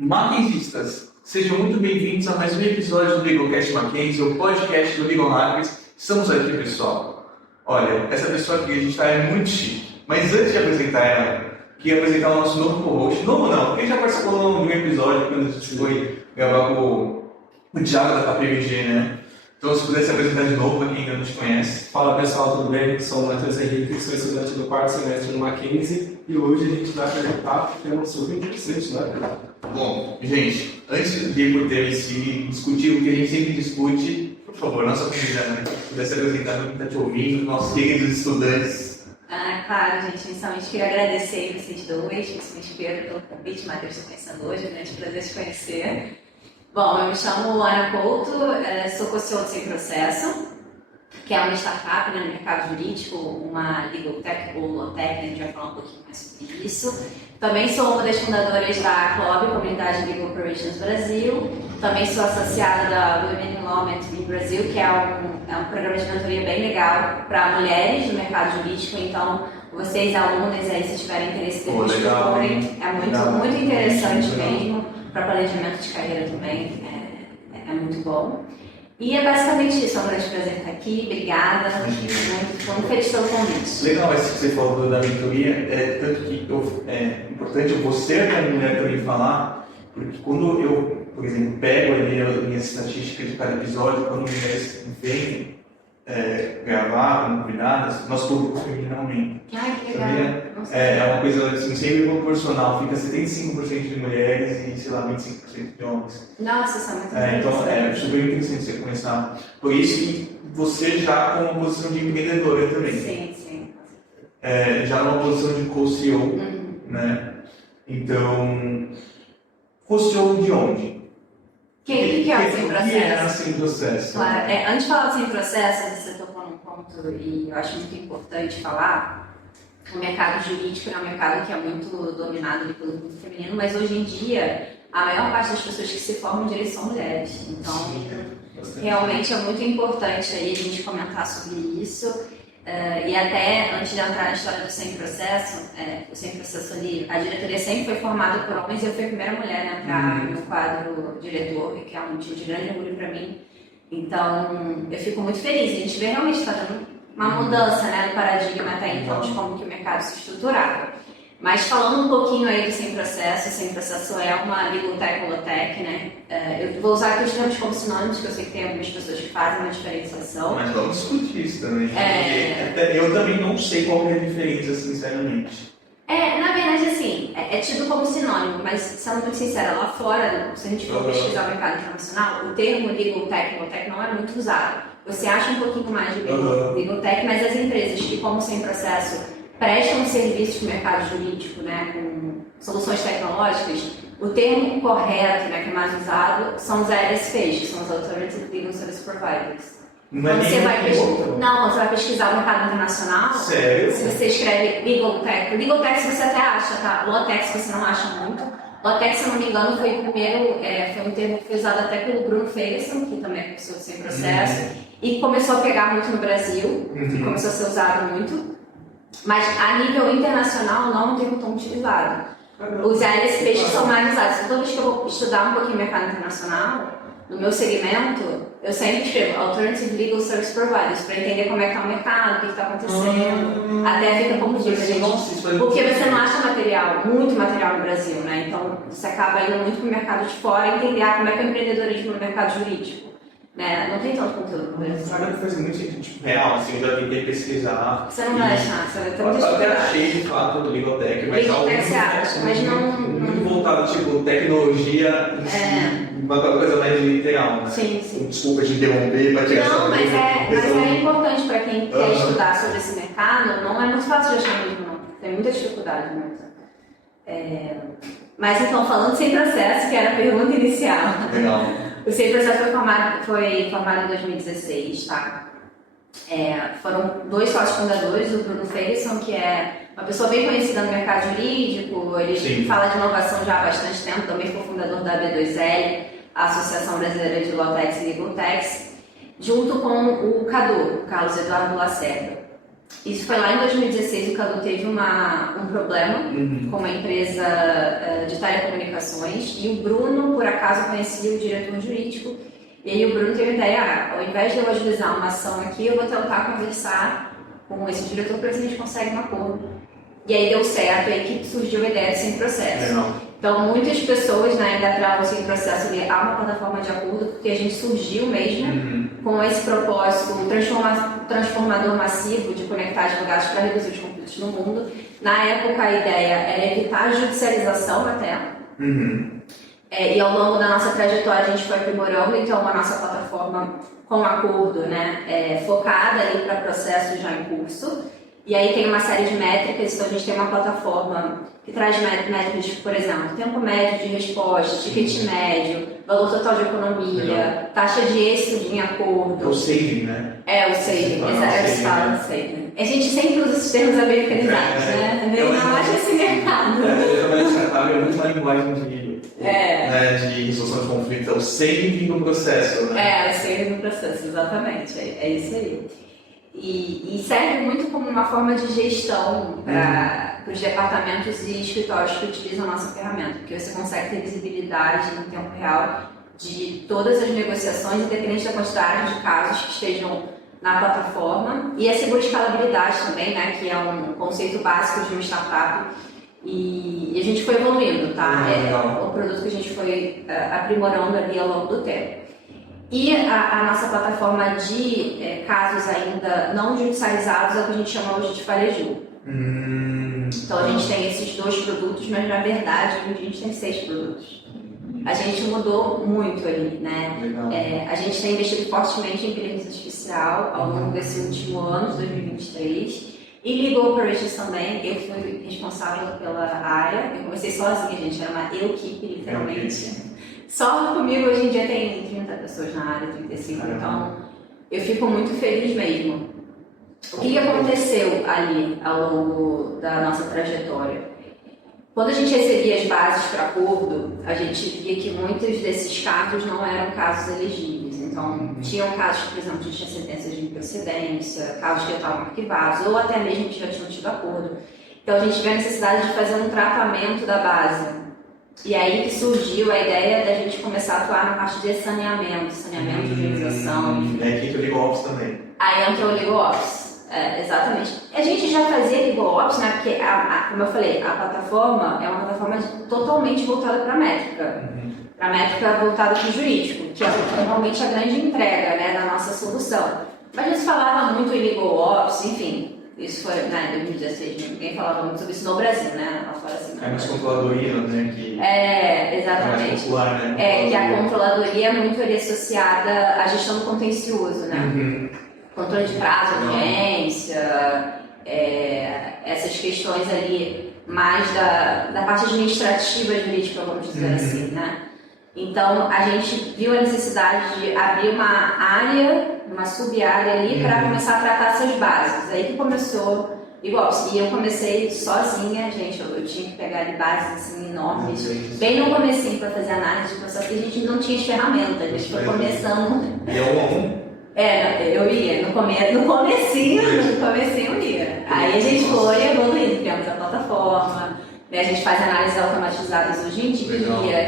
Mackenzistas, sejam muito bem-vindos a mais um episódio do LegalCast Mackenzie, o podcast do Legal Hackers. Estamos aqui, pessoal. Olha, essa pessoa aqui a gente está é muito chique, mas antes de apresentar ela, queria apresentar o nosso novo co-host. Novo não, porque ele já participou de um episódio quando a gente foi gravar com o Thiago da KPMG, né? Então, se pudesse apresentar de novo para quem ainda não te conhece. Fala pessoal, tudo bem? Sou o Matheus Henrique, sou estudante do quarto semestre do Mackenzie e hoje a gente vai apresentar um tema super interessante, né? Bom, gente, antes de ir por tema em si, discutir o que a gente sempre discute, por favor, nossa convidada, se pudesse apresentar quem está te ouvindo, nossos queridos estudantes. Claro, gente, inicialmente queria agradecer vocês dois, principalmente Pedro pelo convite, Matheus, estou conhecendo hoje, é um grande prazer te conhecer. Bom, eu me chamo Ana Couto, sou co-CEO do Sem Processo, que é uma startup no mercado jurídico, uma legal tech ou law tech, a gente vai falar um pouquinho mais sobre isso. Também sou uma das fundadoras da CLOB, Comunidade Legal Operations Brasil. Também sou associada da Women in Law Mentoring Brasil, que é um programa de mentoria bem legal para mulheres do mercado jurídico. Então, vocês alunos aí, se tiverem interesse, depois procurem. É muito interessante mesmo. Para planejamento de carreira também é muito bom. E é basicamente isso, é um grande prazer estar aqui, obrigada, muito feliz pelo convite. Legal, esse que você falou da mentoria, tanto que é importante você, que é a mulher, também falar, porque quando eu, por exemplo, pego ali as minhas estatísticas de cada episódio, quando mulheres vêm gravar como convidadas, nosso público feminino aumenta. Ai, que legal. É uma coisa assim, sempre proporcional, fica 75% de mulheres e, sei lá, 25% de homens. Nossa, isso é muito Então, é super interessante você começar. Por isso que você já com uma posição de empreendedora também. Sim. Já numa posição de co-CEO, né? Então, co-CEO de onde? O que é o Sem Processo? O que é o Sem Processo? Claro, antes de falar do Sem Processo, você tocou num ponto e eu acho muito importante falar. O mercado jurídico é um mercado que é muito dominado pelo público feminino, mas hoje em dia a maior parte das pessoas que se formam em direito são mulheres. Então, realmente é muito importante aí a gente comentar sobre isso. E até antes de entrar na história do Sem Processo, o Sem Processo ali, a diretoria sempre foi formada por homens e eu fui a primeira mulher a entrar no quadro diretor, que é um motivo de grande orgulho para mim. Então, eu fico muito feliz. A gente vê realmente fazendo uma mudança, né, do paradigma até então de como que o mercado se estruturava. Mas falando um pouquinho aí do Sem Processo, o Sem Processo é uma legal tech ou law tech, né? Eu vou usar aqui os termos como sinônimos, que eu sei que tem algumas pessoas que fazem uma diferenciação. Mas vamos discutir isso também, porque eu também não sei qual é a diferença, sinceramente. Na verdade, assim, é tido como sinônimo, mas sendo muito sincera, lá fora, se a gente for pesquisar o mercado internacional, o termo legal tech ou law tech não é muito usado. Você acha um pouquinho mais de legal tech, mas as empresas que, como Sem Processo, prestam serviços no mercado jurídico, né, com soluções tecnológicas, o termo correto, né, que é mais usado, são os ALSPs, que são os Alternative Legal Service Providers. Quando você vai pesquisar o mercado internacional, sério? Se você escreve legal tech você até acha, tá? Law tech você não acha muito. Law tech, se eu não me engano, foi o primeiro, foi um termo que foi usado até pelo Bruno Ferguson, que também é professor de Sem Processo, e começou a pegar muito no Brasil, e começou a ser usado muito. Mas a nível internacional não é um termo tão utilizado. Os ALSPs são mais usados. Toda vez que eu vou estudar um pouquinho o mercado internacional, no meu segmento, eu sempre escrevo Alternative Legal Service Providers para entender como é que está o mercado, o que está acontecendo. Até fica como dica, gente. Porque você não acha muito material no Brasil, né? Então você acaba indo muito para o mercado de fora e entender como é que é o empreendedorismo no mercado jurídico. Né? Não tem tanto conteúdo no Brasil. Sabe que faz muito sentido, tipo, real, assim, eu já tentei pesquisar. Você não vai achar, você vai ter muita Eu até dificuldade. achei de fato do Legal Tech, mas Legal Tech você acha, mas não... muito voltado, tipo, tecnologia em si, uma coisa mais literal, né? Sim. Desculpa te interromper para tirar essa Não, mas é importante para quem quer estudar sobre esse mercado, não é muito fácil de achar mesmo, não. Tem muita dificuldade mesmo. Mas então, falando de Sem Processo, que era a pergunta inicial. Legal. O Sem Processo foi formado em 2016, tá? Foram dois sócios fundadores, o Bruno Ferguson, que é uma pessoa bem conhecida no mercado jurídico, ele fala de inovação já há bastante tempo, também foi fundador da B2L, a Associação Brasileira de Law Techs e Legal Techs, junto com o Cadu, Carlos Eduardo Lacerda. Isso foi lá em 2016, o Cadu teve um problema com uma empresa de telecomunicações e o Bruno, por acaso, conhecia o diretor jurídico. E aí o Bruno teve a ideia, ao invés de eu agilizar uma ação aqui, eu vou tentar conversar com esse diretor para ver se a gente consegue um acordo. E aí deu certo, e aí que surgiu a ideia de Sem Processo. Legal. Então muitas pessoas, né, ainda atrelam o Sem Processo ali a uma plataforma de acordo, porque a gente surgiu mesmo com esse propósito transformador massivo de conectar advogados para reduzir os conflitos no mundo. Na época a ideia era evitar a judicialização até. E ao longo da nossa trajetória a gente foi aprimorando então a nossa plataforma com acordo, né, focada ali para processos já em curso. E aí tem uma série de métricas, então a gente tem uma plataforma que traz métricas, por exemplo, tempo médio de resposta, ticket médio, valor total de economia, taxa de êxito em acordo. É o saving, né? É o saving, exato, o saving. A gente sempre usa esses termos americanizados, né? Nem não acha esse mercado. É muito uma linguagem de resolução de conflito, é o saving no processo, né? É, o saving no processo, exatamente, é isso aí. E serve muito como uma forma de gestão para os departamentos e escritórios que utilizam a nossa ferramenta, porque você consegue ter visibilidade no tempo real de todas as negociações, independente da quantidade de casos que estejam na plataforma, e assegura escalabilidade também, né, que é um conceito básico de uma startup, e a gente foi evoluindo, tá? É um produto que a gente foi aprimorando ali ao longo do tempo. E a nossa plataforma de casos ainda não judicializados é o que a gente chama hoje de farejou. Então a gente tem esses 2 produtos, mas na verdade hoje a gente tem 6 produtos. A gente mudou muito ali, né? A gente tem investido fortemente em inteligência artificial ao longo desse último ano, de 2023. E Legal Operations também, eu fui responsável pela área. Eu comecei sozinha, gente, era uma equipe, literalmente. Só comigo hoje em dia tem 30 pessoas na área, 35, então eu fico muito feliz mesmo. O que aconteceu ali ao longo da nossa trajetória? Quando a gente recebia as bases para acordo, a gente via que muitos desses casos não eram casos elegíveis. Então, tinham casos que, por exemplo, tinha sentenças de improcedência, casos que já estavam arquivados, ou até mesmo que já tinham tido acordo. Então, a gente vê a necessidade de fazer um tratamento da base. E aí que surgiu a ideia da gente começar a atuar na parte de saneamento de organização. É aqui que o Legal Ops também. Aí entrou o Legal Ops, exatamente. A gente já fazia Legal Ops, né? Porque, como eu falei, a plataforma é uma plataforma totalmente voltada para a métrica. Para a métrica voltada para o jurídico, que é realmente a grande entrega, né, da nossa solução. Mas a gente falava muito em Legal Ops, enfim. Isso foi, né, em 2016, ninguém falava muito sobre isso no Brasil, né? É mais controladoria, né? Que exatamente. É mais popular, né? Que a controladoria é muito ali associada à gestão do contencioso, né? Controle de prazo, audiência, essas questões ali mais da parte administrativa jurídica, vamos dizer assim, né? Então, a gente viu a necessidade de abrir uma área, uma sub-área ali, para começar a tratar essas bases. Aí que começou igual. E eu comecei sozinha, gente, eu tinha que pegar ali bases assim, enormes. Bem no comecinho para fazer análise de processo, porque a gente não tinha as ferramentas, a gente foi começando. E eu ia, no comecinho eu ia. Aí a gente foi evoluindo, criamos a plataforma. A gente faz análises automatizadas hoje em dia,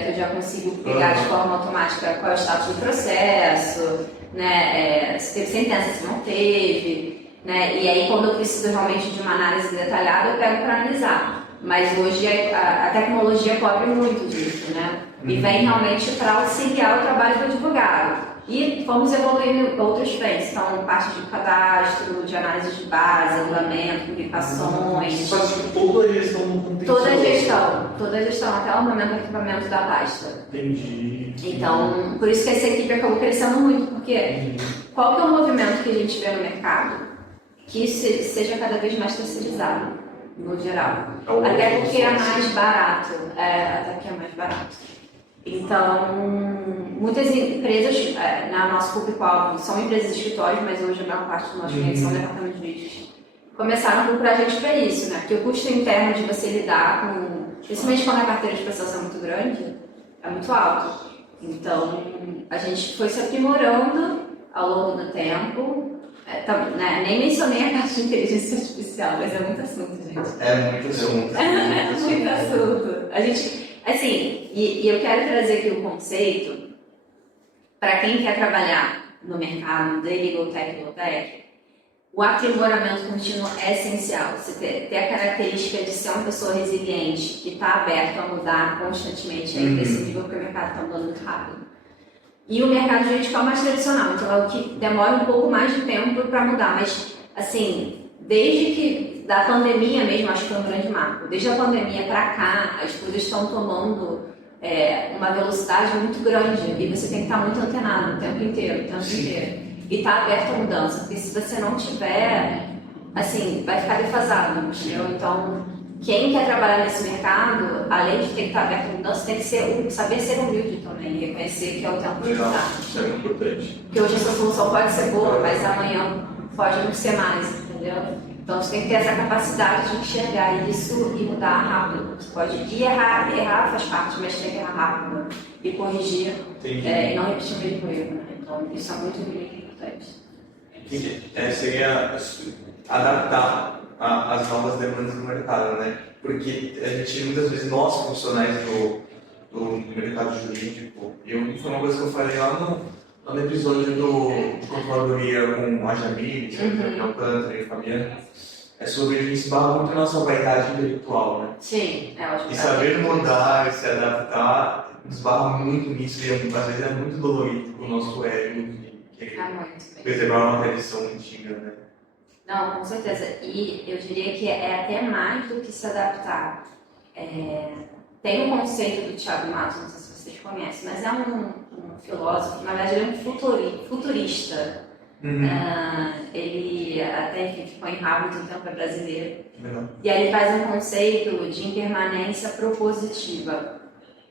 que eu já consigo pegar de forma automática qual é o status do processo, né? Se teve sentença, se não teve, né? E aí quando eu preciso realmente de uma análise detalhada, eu pego para analisar. Mas hoje a tecnologia cobre muito disso, né? E vem realmente para auxiliar o trabalho do advogado. E fomos evoluindo outros frentes, então parte de cadastro, de análise de base, regulamento, publicações. Toda a gestão do conteúdo. Toda a gestão, até o momento do equipamento da pasta. Entendi. Então, por isso que essa equipe acabou crescendo muito, porque qual que é o movimento que a gente vê no mercado? Que seja cada vez mais terceirizado, no geral. Até porque é mais barato. Então, muitas empresas, na nosso público-alvo, são empresas de escritórios, mas hoje a maior parte dos nossos clientes são departamentos jurídicos. Começaram a procurar a gente para isso, né? Porque o custo interno de você lidar com, principalmente quando a carteira de processo é muito grande, é muito alto. Então, a gente foi se aprimorando ao longo do tempo, Né, nem mencionei a parte de inteligência artificial, mas é muito assunto, gente. É muito assunto. É muito assunto. A gente, assim, e eu quero trazer aqui o conceito para quem quer trabalhar no mercado de legal tech, o aprimoramento contínuo é essencial. Você ter a característica de ser uma pessoa resiliente, que está aberto a mudar constantemente, é imprescindível porque o mercado está mudando muito rápido. E o mercado jurídico é o mais tradicional, então é o que demora um pouco mais de tempo para mudar, mas, assim, desde que da pandemia mesmo, acho que foi um grande marco, desde a pandemia para cá, as coisas estão tomando uma velocidade muito grande e você tem que estar muito antenado o tempo inteiro, E estar aberto à mudança, porque se você não tiver, assim, vai ficar defasado, entendeu? Então, quem quer trabalhar nesse mercado, além de ter que estar aberto à mudança, tem que saber ser humilde também, reconhecer que é o tempo de mudar. Isso é muito importante. Porque hoje essa solução pode ser boa, mas amanhã pode não ser mais, entendeu? Então você tem que ter essa capacidade de enxergar isso e mudar rápido. Você pode errar faz parte, mas tem que errar rápido e corrigir e não repetir o mesmo erro. Né? Então isso é muito importante. Seria adaptar as novas demandas do mercado, né? Porque a gente muitas vezes, nós profissionais do mercado jurídico, foi uma coisa que eu falei lá no episódio de controladoria com a Jamile, o Alcântara e o Fabiano, é sobre a gente esbarrar muito na nossa vaidade intelectual, né? Sim, é ótimo. E saber mudar, se adaptar, esbarra muito nisso e às vezes é muito dolorido para o nosso ego que preservar uma tradição antiga, né? Não, com certeza. E eu diria que é até mais do que se adaptar. Tem um conceito do Thiago Matos, não sei se vocês conhecem, mas é um filósofo, na verdade ele é um futurista. Ele até ficou em Harvard um tempo, é brasileiro. E aí ele faz um conceito de impermanência propositiva,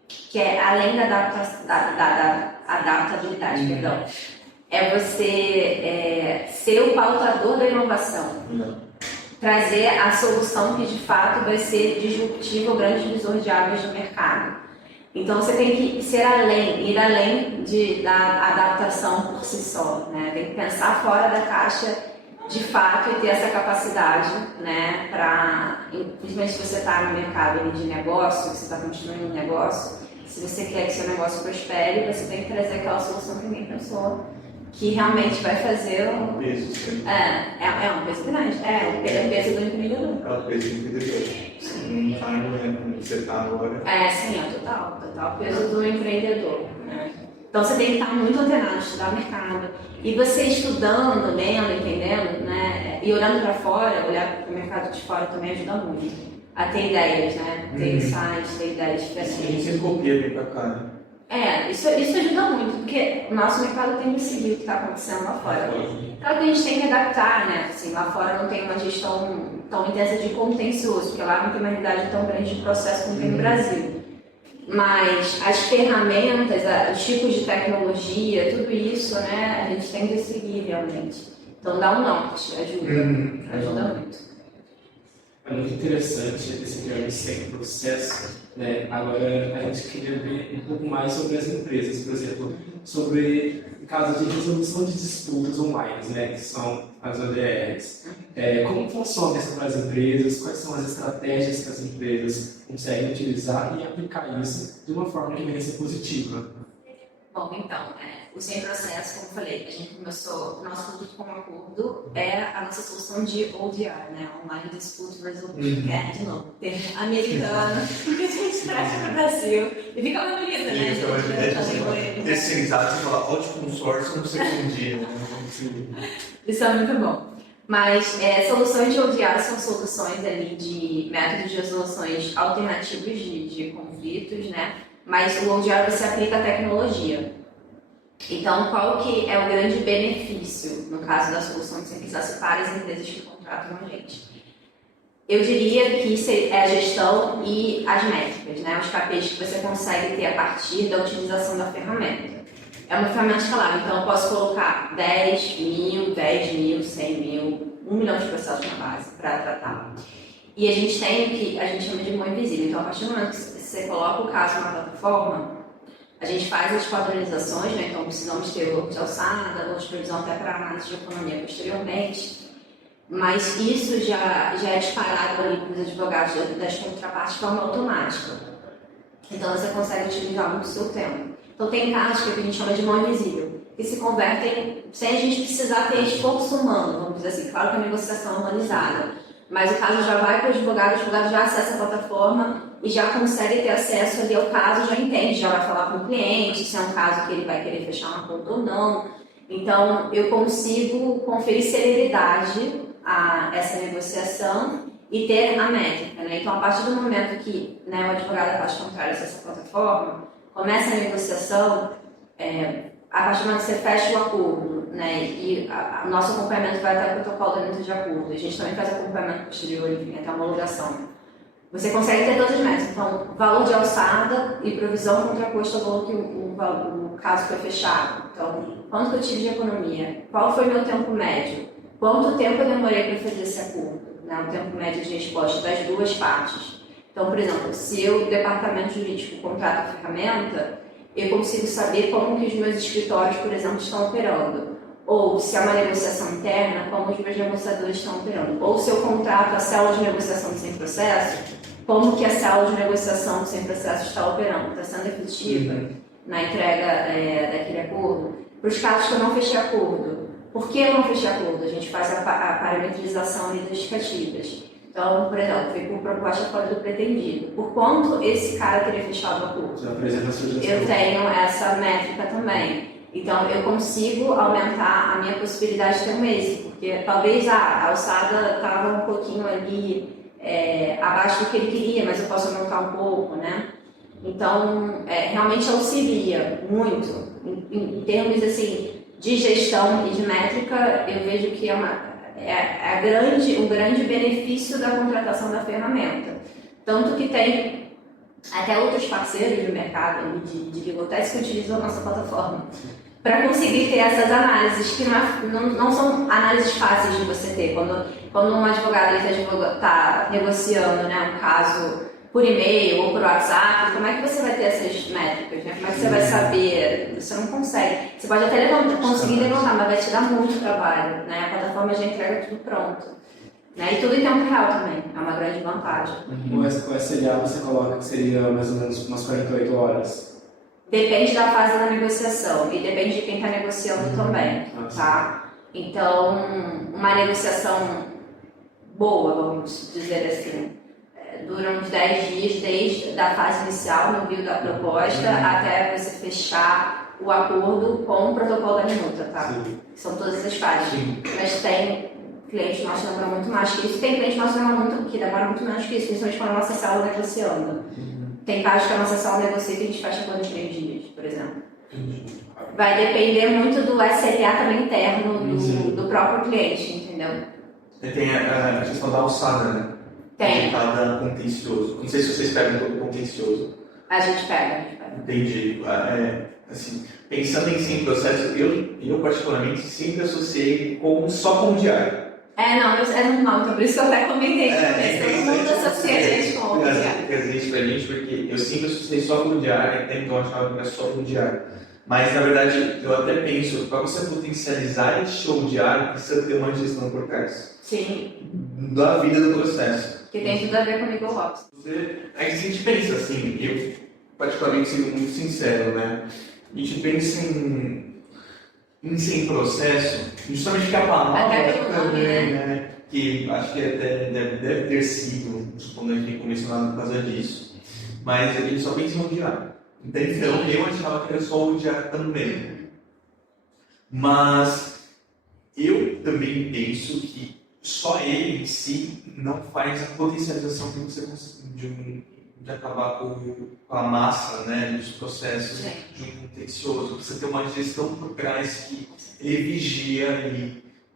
que é além da adaptabilidade, perdão. É você ser o pautador da inovação. Trazer a solução que de fato vai ser disruptiva ou grande divisor de águas do mercado. Então você tem que ir além da adaptação por si só, né? Tem que pensar fora da caixa de fato e ter essa capacidade, né? Para, principalmente se você está no mercado de negócio, você está construindo um negócio, se você quer que seu negócio prospere, você tem que trazer aquela solução que ninguém pensou, que realmente vai fazer um peso. Sim. É um peso grande. É o peso do empreendedor. É o peso do empreendedor. Não está no você está agora. Sim, é total peso do empreendedor. Né? Então você tem que estar muito antenado, estudar o mercado. E você estudando, lendo, entendendo, né? E olhando para fora, olhar para o mercado de fora também ajuda muito. A ter ideias, né? Ter insights, ter ideias diferentes. A gente sempre copia bem para cá, né? Isso ajuda muito, porque o nosso mercado tem que seguir o que está acontecendo lá fora. Claro que a gente tem que adaptar, né? Assim, lá fora não tem uma gestão tão intensa de contencioso, porque lá não tem uma realidade tão grande de processo como tem no Brasil. Mas as ferramentas, os tipos de tecnologia, tudo isso, né? A gente tem que seguir realmente. Então dá um norte, ajuda muito. É muito interessante esse termo sem processo, né? Agora a gente queria ver um pouco mais sobre as empresas, por exemplo, sobre casos de resolução de disputas online, né? Que são as ODRs. Como funciona isso para as empresas? Quais são as estratégias que as empresas conseguem utilizar e aplicar isso de uma forma que venha ser positiva? Bom, então, o Sem Processo, como eu falei, a gente começou, o nosso produto como acordo é a nossa solução de ODR, né? Online Dispute Resolution, que é, de novo, termo americano, que a gente traz para o Brasil. E fica uma bonita, né? Terceirizado, você fala, ótimo consórcio, não sei como dia. Isso é muito bom. Mas soluções de ODR são soluções ali de métodos de resoluções alternativos de conflitos, né? Mas o ODR você aplica a tecnologia. Então, qual que é o grande benefício, no caso da solução que você quisesse para as empresas que contratam a gente? Eu diria que é a gestão e as métricas, né? Os KPIs que você consegue ter a partir da utilização da ferramenta. É uma ferramenta escalável, então eu posso colocar 10 mil, 100 mil, 1 milhão de processos na base para tratar. E a gente tem o que a gente chama de mão invisível. Então, a partir do momento que você coloca o caso na plataforma, A gente faz as padronizações, né? Então precisamos ter o lucro de alçada, lucro de previsão até para análise de economia posteriormente, mas isso já é disparado ali para os advogados das contrapartes de forma automática. Então você consegue utilizar muito o seu tempo. Então tem casos que a gente chama de mão invisível, que se convertem sem a gente precisar ter esforço humano, vamos dizer assim. Claro que a negociação é humanizada, mas o caso já vai para o advogado já acessa a plataforma e já consegue ter acesso ali ao caso, já entende, já vai falar com o cliente, se é um caso que ele vai querer fechar uma conta ou não. Então eu consigo conferir celeridade a essa negociação e ter a métrica, né? Então, a partir do momento que, né, o advogado da parte contrária acessa a plataforma, começa a negociação, a partir do momento que você fecha o acordo, né, e o nosso acompanhamento vai até o protocolo dentro de acordo, a gente também faz acompanhamento posterior, enfim, até a homologação. Você consegue ter todas as métricas, então, valor de alçada e provisão contraposto ao valor que o caso foi fechado. Então, quanto que eu tive de economia? Qual foi meu tempo médio? Quanto tempo eu demorei para fazer esse acordo? Né? O tempo médio de resposta das duas partes. Então, por exemplo, se o departamento jurídico contrata a ferramenta, eu consigo saber como que os meus escritórios, por exemplo, estão operando. Ou se é uma negociação interna, como os meus negociadores estão operando. Ou se eu contrato a célula de negociação sem processo, como que a célula de negociação sem processo está operando. Está sendo efetiva na entrega daquele acordo. Para os casos que eu não fechei acordo, por que eu não fechei acordo? A gente faz a parametrização das justificativas. Então, por exemplo, foi por proposta fora do pretendido. Por quanto esse cara queria fechar o acordo? Eu tenho essa métrica também. Então, eu consigo aumentar a minha possibilidade de ter um êxito, porque talvez a alçada estava um pouquinho ali abaixo do que ele queria, mas eu posso aumentar um pouco, né? Então, realmente auxilia muito. Em termos, assim, de gestão e de métrica, eu vejo que um grande benefício da contratação da ferramenta. Tanto que tem até outros parceiros do mercado de legaltechs que utilizam a nossa plataforma para conseguir ter essas análises, que não são análises fáceis de você ter. Quando um advogado está negociando, né, um caso por e-mail ou por WhatsApp, como é que você vai ter essas métricas? Né? Como é que você vai saber? Você não consegue. Você pode até conseguir levantar, mas vai te dar muito trabalho. Né? A plataforma já entrega tudo pronto. Né? E tudo em tempo real também, é uma grande vantagem. Com o SLA você coloca que seria mais ou menos umas 48 horas? Depende da fase da negociação e depende de quem está negociando também. Tá? Então, uma negociação boa, vamos dizer assim, dura uns 10 dias, desde a fase inicial, no envio da proposta, até você fechar o acordo com o protocolo da minuta, tá? Sim. São todas as fases. Sim. Mas tem clientes nossos que demoram muito mais que isso, tem clientes nossos que demoram muito menos que isso, principalmente quando a nossa sala negociando. Tem casos que a nossa sala negocia que a gente fecha quando 3 dias, por exemplo. Vai depender muito do SLA também interno do próprio cliente, entendeu? E tem a questão da alçada, né? Tem. Cada contencioso. Não sei se vocês pegam todo contencioso. A gente pega. Entendi. Assim, pensando em sim processo, eu particularmente sempre associei só com o diário. Não, é normal, então por isso que eu até comentei. Todo mundo associa a gente com o diário. Existe pra gente, porque eu sempre associei só com o diário, até então eu achava que era só com o diário. Mas na verdade, eu até penso, para você potencializar esse show diário, precisa ter uma gestão por trás. Sim. Da vida do processo. Que tem tudo a ver com o Legal Ops. A gente pensa assim, eu particularmente sendo muito sincero, né? A gente pensa em ser em processo, justamente que a palavra né? Que acho que até deve ter sido, supondo que mencionado por causa disso, mas a gente só pensa em um diário. Então eu achava que era só o diário também. Mas eu também penso que só ele em si não faz a potencialização que você consegue de acabar com a massa, né, dos processos de um contencioso. Você tem uma gestão por trás que ele vigia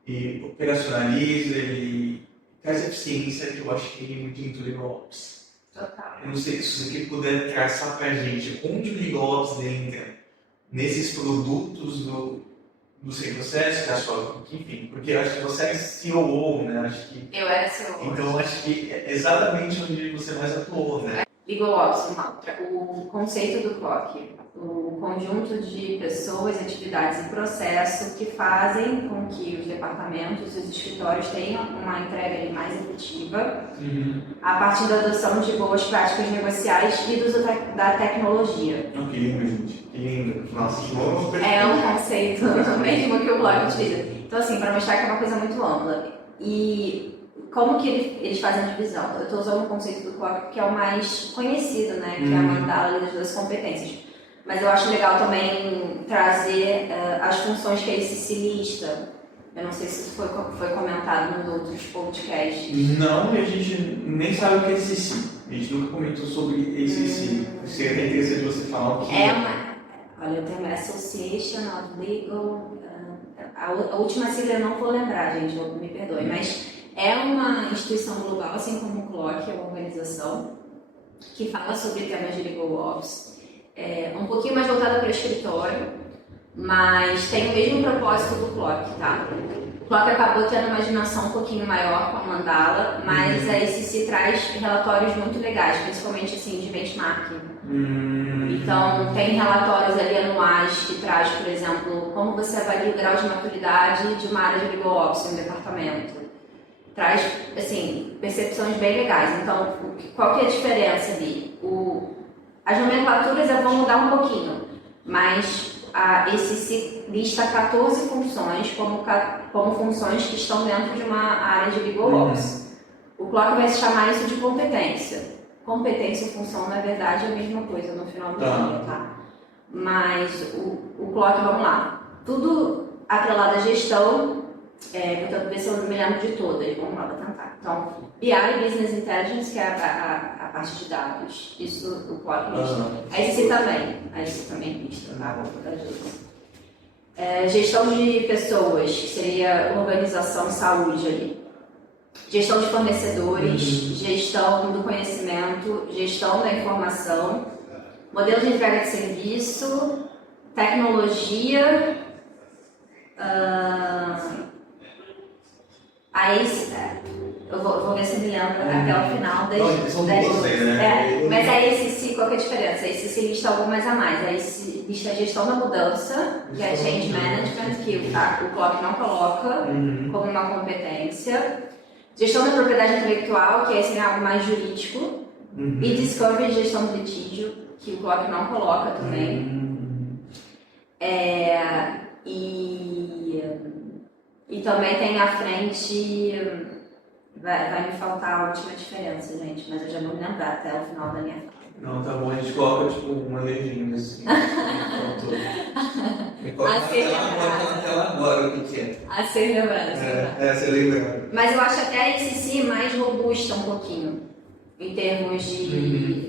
e operacionaliza e traz eficiência, que eu acho que é muito Legal Ops. Total. Eu não sei se você puder traçar pra gente onde o Legal Ops entra nesses produtos do seu processo, que é a sua, enfim, porque eu acho que você é COO, né? Eu era COO. Então acho que é exatamente onde você mais atuou, né? Legal Legal Ops, o conceito do CLOC, o conjunto de pessoas, atividades e processos que fazem com que os departamentos e os escritórios tenham uma entrega mais efetiva a partir da adoção de boas práticas negociais e do uso da tecnologia. Oh, que lindo, gente. Que lindo. Nossa, que bom. É um conceito mesmo que o blog utiliza. Então, assim, para mostrar que é uma coisa muito ampla. E como que eles fazem a divisão? Eu estou usando o conceito do CLOC que é o mais conhecido, né? Que é a mandala das duas competências. Mas eu acho legal também trazer as funções que a ACC lista. Eu não sei se isso foi comentado nos outros podcasts. Não, e a gente nem sabe o que é ACC. A gente nunca comentou sobre ACC. Seria até interessante você falar o que é. Olha, eu tenho Association of Legal... a última sigla eu não vou lembrar, gente, me perdoe, mas é uma instituição global, assim como o CLOC, é uma organização que fala sobre temas de Legal Ops, um pouquinho mais voltada para o escritório, mas tem o mesmo propósito do CLOC, tá? O CLOC acabou tendo uma dimensão um pouquinho maior com a Mandala, mas a ACC traz relatórios muito legais, principalmente assim, de benchmarking. Então, tem relatórios ali anuais que traz, por exemplo, como você avalia o grau de maturidade de uma área de Legal Ops em um departamento. Traz, assim, percepções bem legais. Então, qual que é a diferença ali? As nomenclaturas vão mudar um pouquinho, mas a ACC lista 14 funções como funções que estão dentro de uma área de Legal Ops. O CLOC vai se chamar isso de competência. Competência e função, na verdade, é a mesma coisa no final do dia, tá? Mas o CLOC, vamos lá, tudo atrelado à gestão, portanto, ver se eu me lembro de todas, vamos lá, vou tentar. Então, BI, Business Intelligence, que é a parte de dados, isso o CLOC lista. A ACC também lista, tá? Vou botar isso. Gestão de pessoas, que seria organização e saúde ali. Gestão de fornecedores, gestão do conhecimento, gestão da informação, modelo de entrega de serviço, tecnologia, eu vou ver se me lembro até o final mas a ACC, qual que é a diferença? A ACC lista algumas a mais. A ACC lista a gestão da mudança, que é Change Management, que o CLOC não coloca como uma competência. Gestão da propriedade intelectual, que esse é algo mais jurídico. E Discovery, gestão do litígio, que o CLOC não coloca também. E também tem à frente, vai me faltar a última diferença, gente, mas eu já vou me lembrar até o final da minha fala. Não, tá bom, a gente coloca tipo uma legenda assim. Me coloca na tela agora o que é. A ser lembrado. Ser lembrado. Mas eu acho até a ACC mais robusta um pouquinho, em termos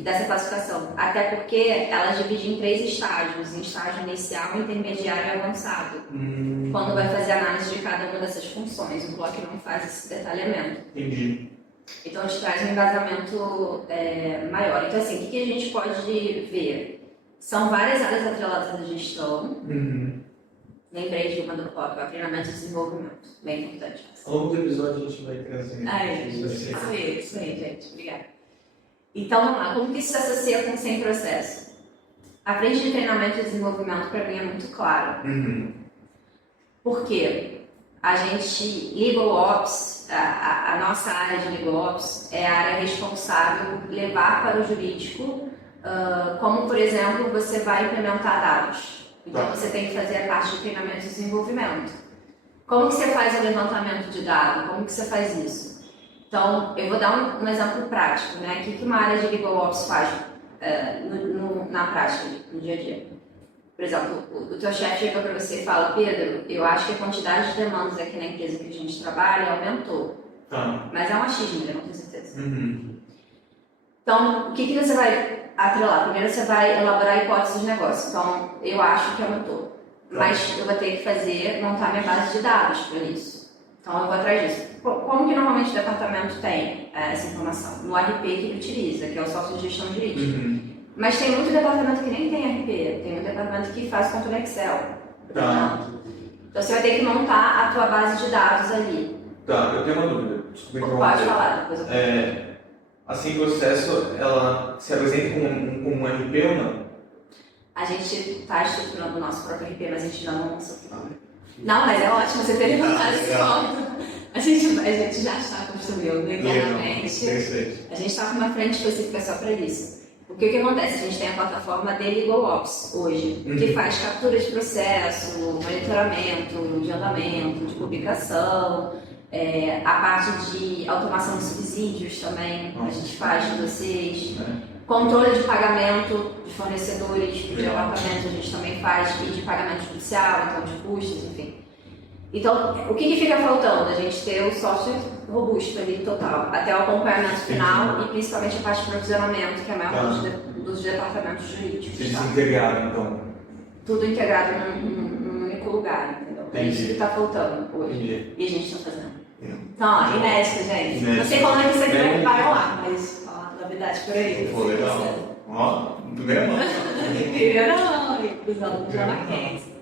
dessa classificação. Até porque ela divide em 3 estágios, em estágio inicial, intermediário e avançado. Quando vai fazer análise de cada uma dessas funções, o CLOC não faz esse detalhamento. Entendi. Então, a gente traz um embasamento maior. Então, assim, o que a gente pode ver? São várias áreas atreladas à gestão. Lembrei de uma do CLOC, o treinamento e desenvolvimento. Bem importante. Ao longo do episódio a gente vai trazer. Isso aí, gente. Obrigada. Então, vamos lá. Como que isso se associa com o sem processo? A frente de treinamento e desenvolvimento, para mim, é muito claro. Por quê? A gente, Legal Ops, a nossa área de Legal Ops é a área responsável por levar para o jurídico, como, por exemplo, você vai implementar dados. Então, você tem que fazer a parte de treinamento e desenvolvimento. Como que você faz o levantamento de dados? Como que você faz isso? Então, eu vou dar um exemplo prático, né? O que uma área de Legal Ops faz na prática, no dia a dia? Por exemplo, o teu chefe chega para você e fala: Pedro, eu acho que a quantidade de demandas aqui na empresa que a gente trabalha aumentou. Mas é um achismo, eu não tenho certeza. Então, o que você vai atrelar? Primeiro você vai elaborar a hipótese de negócio. Então, eu acho que aumentou. Mas eu vou ter que montar minha base de dados para isso. Então, eu vou atrás disso. Como que normalmente o departamento tem essa informação? No RP que ele utiliza, que é o software de gestão jurídica. Mas tem muito departamento que nem tem RP, tem muito departamento que faz conta no Excel. Então você vai ter que montar a tua base de dados ali. Eu tenho uma dúvida. Pode falar, depois eu assim, o processo, ela se apresenta como um RP ou não? A gente está estruturando o nosso próprio RP, mas a gente ainda não lançou. Não, mas é ótimo você ter levantado esse ponto. A gente já está construindo internamente. A gente está com uma frente específica só para isso. Porque o que acontece? A gente tem a plataforma de LegalOps hoje, que faz captura de processo, monitoramento de andamento, de publicação, a parte de automação de subsídios também, a gente faz de vocês. Controle de pagamento de fornecedores, de apartamento a gente também faz, e de pagamento judicial, então de custos, enfim. Então, o que fica faltando? A gente ter o software robusto ali, total, até o acompanhamento final e principalmente a parte de provisionamento, que é a maior parte dos departamentos jurídicos. Eles integraram, então? Tudo integrado num único lugar, entendeu? É isso que está faltando hoje. Entendi. E a gente está fazendo. Então, inédito, gente. Não sei como é que isso aqui vai ao ar, mas novidade por aí. Pô, legal. Ó, primeira mão. Primeira mão, os alunos da Mackenzie.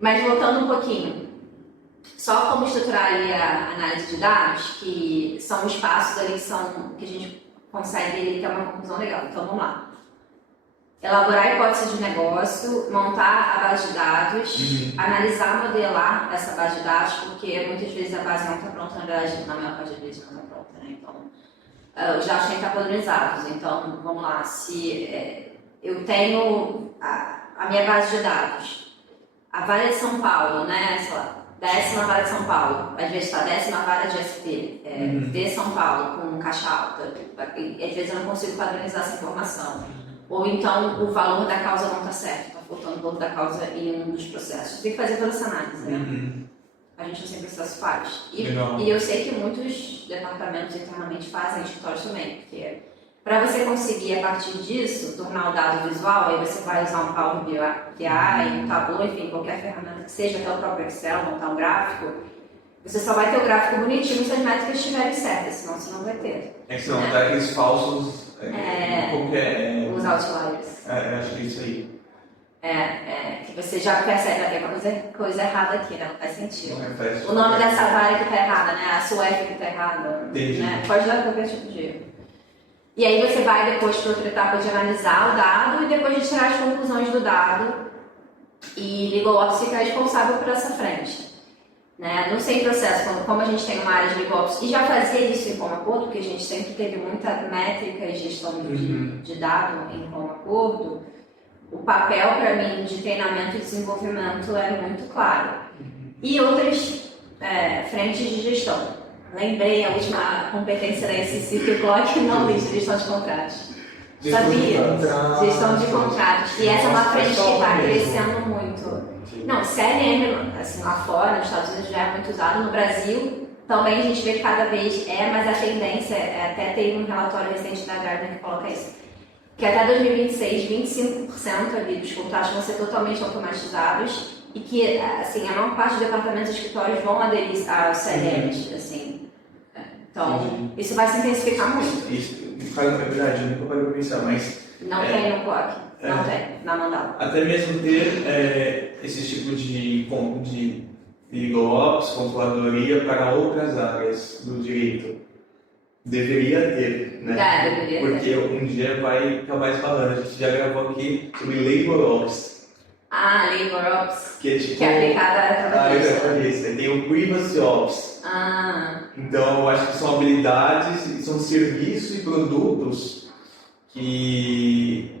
Mas voltando um pouquinho, só como estruturar ali a análise de dados, que são os passos ali que a gente consegue ter uma conclusão legal. Então vamos lá. Elaborar a hipótese de negócio, montar a base de dados, analisar, modelar essa base de dados, porque muitas vezes a base não está pronta, na verdade, na maior parte das vezes não está pronta, né? Então, os dados têm que estar padronizados. Então, vamos lá, se eu tenho a minha base de dados, a Vara de São Paulo, né, sei lá, 10ª Vara de São Paulo, às vezes está 10ª Vara de SP, de São Paulo, com caixa alta, e às vezes eu não consigo padronizar essa informação. Ou então o valor da causa não está certo, está faltando o valor da causa em um dos processos. Tem que fazer toda essa análise, né? A gente não sempre processo faz. E eu sei que muitos departamentos internamente fazem, escritórios também, porque para você conseguir, a partir disso, tornar o dado visual, aí você vai usar um Power BI, um Tableau, enfim, qualquer ferramenta que seja, até o próprio Excel, montar um gráfico, você só vai ter o gráfico bonitinho se as métricas estiverem certas, senão você não vai ter. É que você não dá aqueles falsos... os outliers. Acho que é isso aí. Que você já percebe até coisa errada aqui, né? Não faz sentido. Faz o nome dessa vara que está errada, né? A sua F que está errada. Entendi. Né? Pode dar qualquer tipo de erro. E aí você vai depois para outra etapa de analisar o dado e depois de tirar as conclusões do dado e LegalOps fica responsável por essa frente. Né? No sem processo, como a gente tem uma área de LegalOps e já fazia isso em Comacordo, porque a gente sempre teve muita métrica e gestão de dado em Comacordo, o papel para mim de treinamento e desenvolvimento é muito claro. E outras frentes de gestão. Lembrei a última competência da SEC que eu coloquei na lista, gestão de contratos. Sabia? Gestão de contratos. E essa é uma frente que está crescendo muito. Não, CLM, assim, lá fora, nos Estados Unidos já é muito usado. No Brasil, também a gente vê que cada vez mas a tendência até tem um relatório recente da Gartner que coloca isso, que até 2026, 25% ali dos contratos vão ser totalmente automatizados e que, assim, a maior parte dos departamentos e escritórios vão aderir aos CLMs, assim. Então, isso vai se intensificar muito. Isso, faz uma verdade, eu nunca parei pra pensar, mas... Não tem no COC, não tem, na Mandala. Até mesmo ter esse tipo de LegalOps, controladoria para outras áreas do direito. Deveria ter, né? Deveria porque ter. Um dia vai acabar falando. A gente já gravou aqui sobre LaborOps. LaborOps. Que é tipo... Que é aplicada à área trabalhista. Tem o PrivacyOps. Então, eu acho que são habilidades, são serviços e produtos que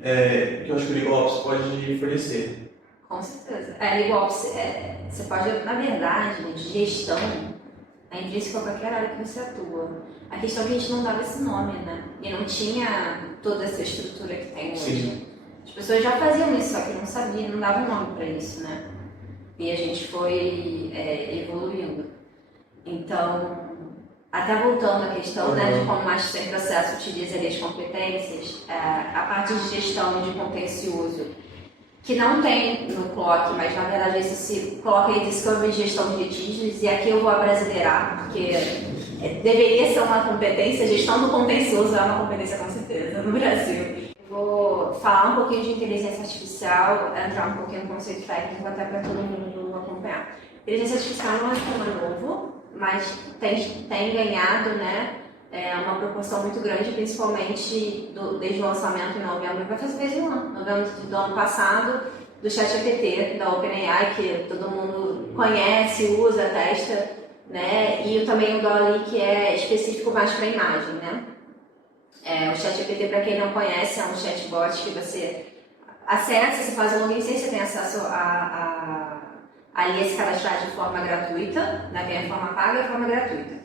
eu acho que o LegalOps pode fornecer. Com certeza. LegalOps, você pode, na verdade, gestão é intrínseco a qualquer área que você atua. A questão é que a gente não dava esse nome, né? E não tinha toda essa estrutura que tem hoje. Sim. As pessoas já faziam isso, só que não sabiam, não davam nome para isso, né? E a gente foi evoluindo. Então, até voltando à questão de como mais sem processo utiliza ali as competências, a parte de gestão de contencioso, que não tem no CLOC, mas na verdade isso se coloca aí Discovery de Gestão de Litígios, e aqui eu vou abrasileirar, porque deveria ser uma competência, gestão do contencioso é uma competência com certeza no Brasil. Vou falar um pouquinho de inteligência artificial, entrar um pouquinho no conceito técnico até para todo mundo acompanhar. Inteligência artificial não é um tema novo, mas tem ganhado, né, uma proporção muito grande, principalmente desde o lançamento em novembro, vai fazer mesmo um ano, novembro do ano passado, do ChatGPT, da OpenAI, que todo mundo conhece, usa, testa, né? E também o DALL-E, que é específico mais para imagem, né? O ChatGPT, para quem não conhece, é um chatbot que você acessa, você faz o login, você tem acesso ali a se cadastrar de forma gratuita, né? Tem a forma paga e a forma gratuita.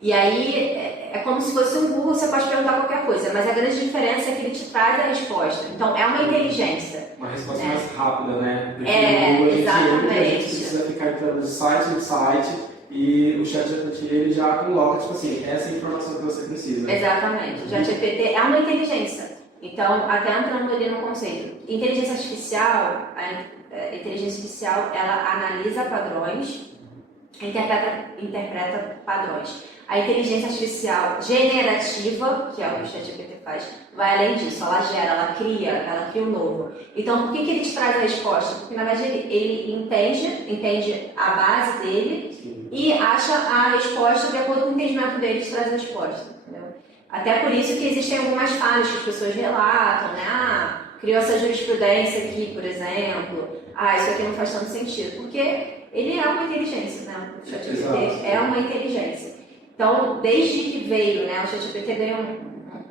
E aí é como se fosse um Google, você pode perguntar qualquer coisa, mas a grande diferença é que ele te traz a resposta. Então é uma inteligência. Uma resposta mais rápida, né? Porque no Google, exatamente. A gente precisa ficar entrando de site em site e o ChatGPT ele já coloca, tipo assim, essa é a informação que você precisa. Exatamente. O ChatGPT é uma inteligência. Então, até entrando ali no conceito. Inteligência artificial, a inteligência artificial, ela analisa padrões, interpreta padrões. A inteligência artificial generativa, que é o que o ChatGPT faz, vai além disso. Ela gera, ela cria um novo. Então, por que ele te traz a resposta? Porque, na verdade, ele entende a base dele. Sim. E acha a resposta de acordo com o entendimento dele, te traz a resposta. Entendeu? Até por isso que existem algumas falhas que as pessoas relatam, né? Criou essa jurisprudência aqui, por exemplo. Isso aqui não faz tanto sentido. Porque ele é uma inteligência, né? O ChatGPT é uma inteligência. Então, desde que veio, né, o ChatGPT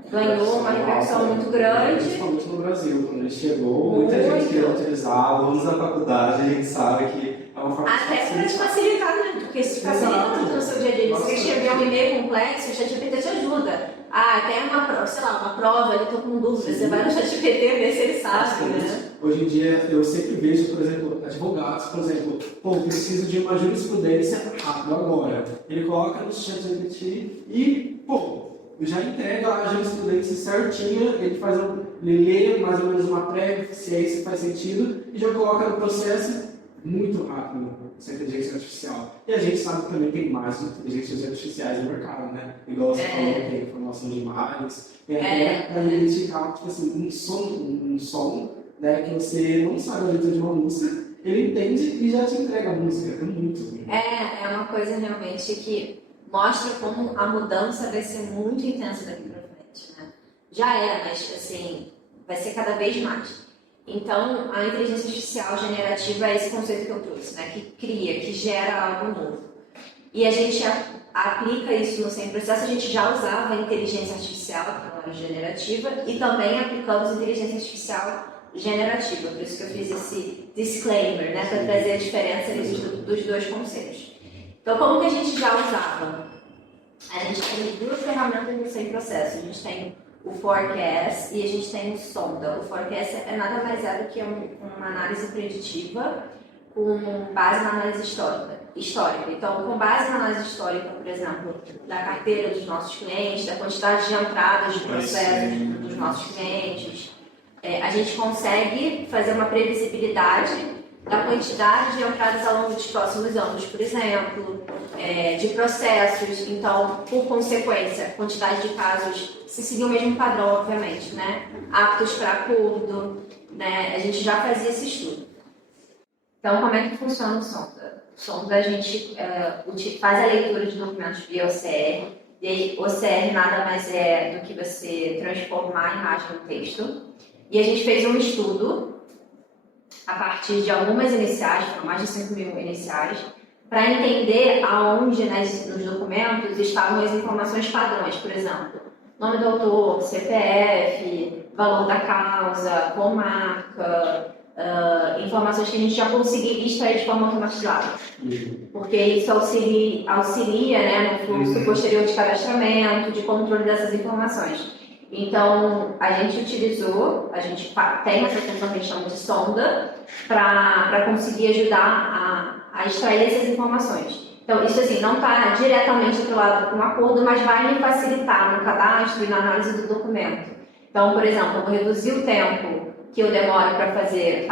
ganhou uma repercussão muito grande. Principalmente no Brasil, quando ele chegou, muita gente queria utilizar, alunos da faculdade, a gente sabe que é uma forma até para te facilitar, né? Porque se facilita muito no seu dia a dia. Se você escrever um e-mail complexo, o ChatGPT te ajuda. Tem uma prova, eu estou com dúvida, você vai no ChatGPT ver se ele sabe, né? Hoje em dia, eu sempre vejo, por exemplo, advogados, por exemplo, preciso de uma jurisprudência rápido agora. Ele coloca no ChatGPT e, já entrega a jurisprudência certinha, ele lê mais ou menos uma prévia, se é isso que faz sentido, e já coloca no processo muito rápido essa inteligência artificial. E a gente sabe que também tem mais inteligências artificiais no mercado, né? Igual você falou, tem informação de imagens, para identificar, tipo assim, um som, né, que você não sabe a letra de uma música, ele entende e já te entrega a música. É muito lindo. É uma coisa realmente que mostra como a mudança vai ser muito intensa daqui para frente, né? Já mas assim, vai ser cada vez mais. Então, a inteligência artificial generativa é esse conceito que eu trouxe, né? Que cria, que gera algo novo. E a gente aplica isso no Sem Processo. A gente já usava a inteligência artificial, que não era generativa, e também aplicamos a inteligência artificial generativa. Por isso que eu fiz esse disclaimer, né? Para trazer a diferença dos dois conceitos. Então, como que a gente já usava? A gente tem duas ferramentas no Sem Processo. A gente tem o Forecast e a gente tem o Sonda. O Forecast é nada mais do que uma análise preditiva com base na análise histórica. Então, com base na análise histórica, por exemplo, da carteira dos nossos clientes, da quantidade de entradas de processo dos nossos clientes, a gente consegue fazer uma previsibilidade da quantidade de entradas ao longo dos próximos anos, por exemplo, de processos. Então, por consequência, quantidade de casos, se seguir o mesmo padrão, obviamente, né? Aptos para acordo, né? A gente já fazia esse estudo. Então, como é que funciona o Sonda? O Sonda, a gente faz a leitura de documentos via OCR, e aí OCR nada mais é do que você transformar a imagem no texto. E a gente fez um estudo a partir de algumas iniciais, foram mais de 5.000 iniciais, para entender aonde nos documentos estavam as informações padrões, por exemplo, nome do autor, CPF, valor da causa, comarca, informações que a gente já conseguia extrair de forma automatizada. Porque isso auxilia, né, no fluxo posterior de cadastramento, de controle dessas informações. Então, a gente tem essa função que a gente chama de sonda para conseguir ajudar a extrair essas informações. Então, isso assim, não está diretamente atrelado com um acordo, mas vai me facilitar no cadastro e na análise do documento. Então, por exemplo, eu vou reduzir o tempo que eu demoro para fazer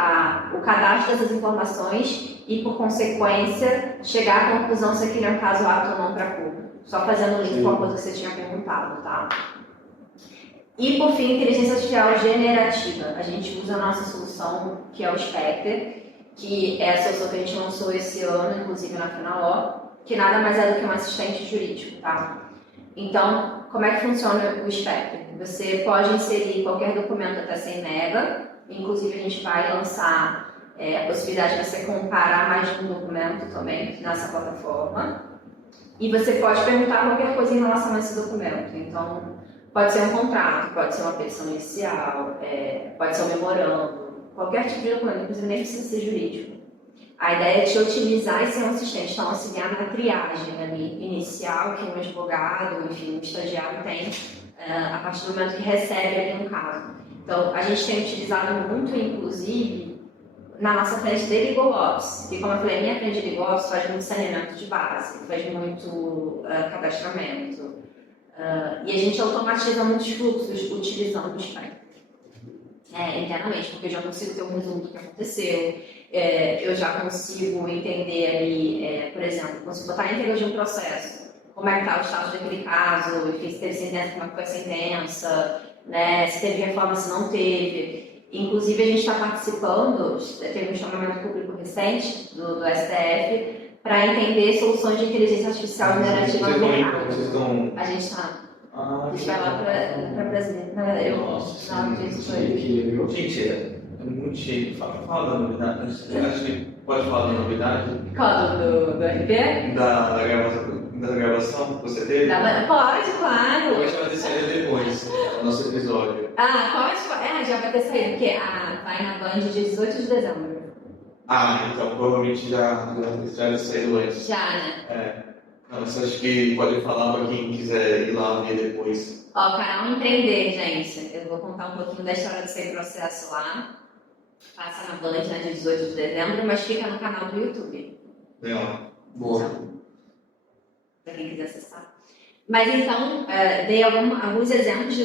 o cadastro dessas informações e, por consequência, chegar à conclusão se aquele é um caso apto ou não para acordo. Só fazendo o link com a coisa que você tinha perguntado, tá? E, por fim, inteligência artificial generativa. A gente usa a nossa solução, que é o Spectre, que é a solução que a gente lançou esse ano, inclusive na Finaló, que nada mais é do que um assistente jurídico, tá? Então, como é que funciona o espectro? Você pode inserir qualquer documento até 100 MB, inclusive a gente vai lançar a possibilidade de você comparar mais de um documento também nessa plataforma. E você pode perguntar qualquer coisa em relação a esse documento. Então, pode ser um contrato, pode ser uma petição inicial, pode ser um memorando, qualquer tipo de documento, inclusive nem precisa ser jurídico. A ideia é te otimizar e ser um assistente, então auxiliar na triagem ali, inicial, que um advogado, enfim, um estagiário tem a partir do momento que recebe ali um caso. Então, a gente tem utilizado muito, inclusive, na nossa frente de Legal Ops, que como eu falei, a minha frente de Legal Ops faz muito saneamento de base, faz muito cadastramento, e a gente automatiza muitos fluxos utilizando o Spectrum. Internamente, porque eu já consigo ter um resumo do que aconteceu, eu já consigo entender ali, por exemplo, consigo botar a íntegra de um processo, como é que está o status daquele caso, enfim, se teve sentença, como é que foi a sentença, né, se teve reforma, se não teve. Inclusive, a gente está participando, teve um chamamento público recente do STF para entender soluções de inteligência artificial generativa no mercado. A gente está. A gente vai lá para presidente. Na verdade, Gente, é muito cheio. Fala da novidade. Acho que pode falar da novidade. Qual? Do RP? Da gravação que você teve? Pode, claro. Eu acho que vai ter saído depois, do nosso episódio. Pode. Já vai ter saído, porque vai na Band dia 18 de dezembro. Então provavelmente já vai saído antes. Já, né? Não, mas acho que pode falar para quem quiser ir lá ver depois. Canal Empreender, gente. Eu vou contar um pouquinho da história desse processo lá. Passa na Band, dia 18 de dezembro, mas fica no canal do YouTube. Legal. Boa. Para quem quiser acessar. Mas então, dei alguns exemplos de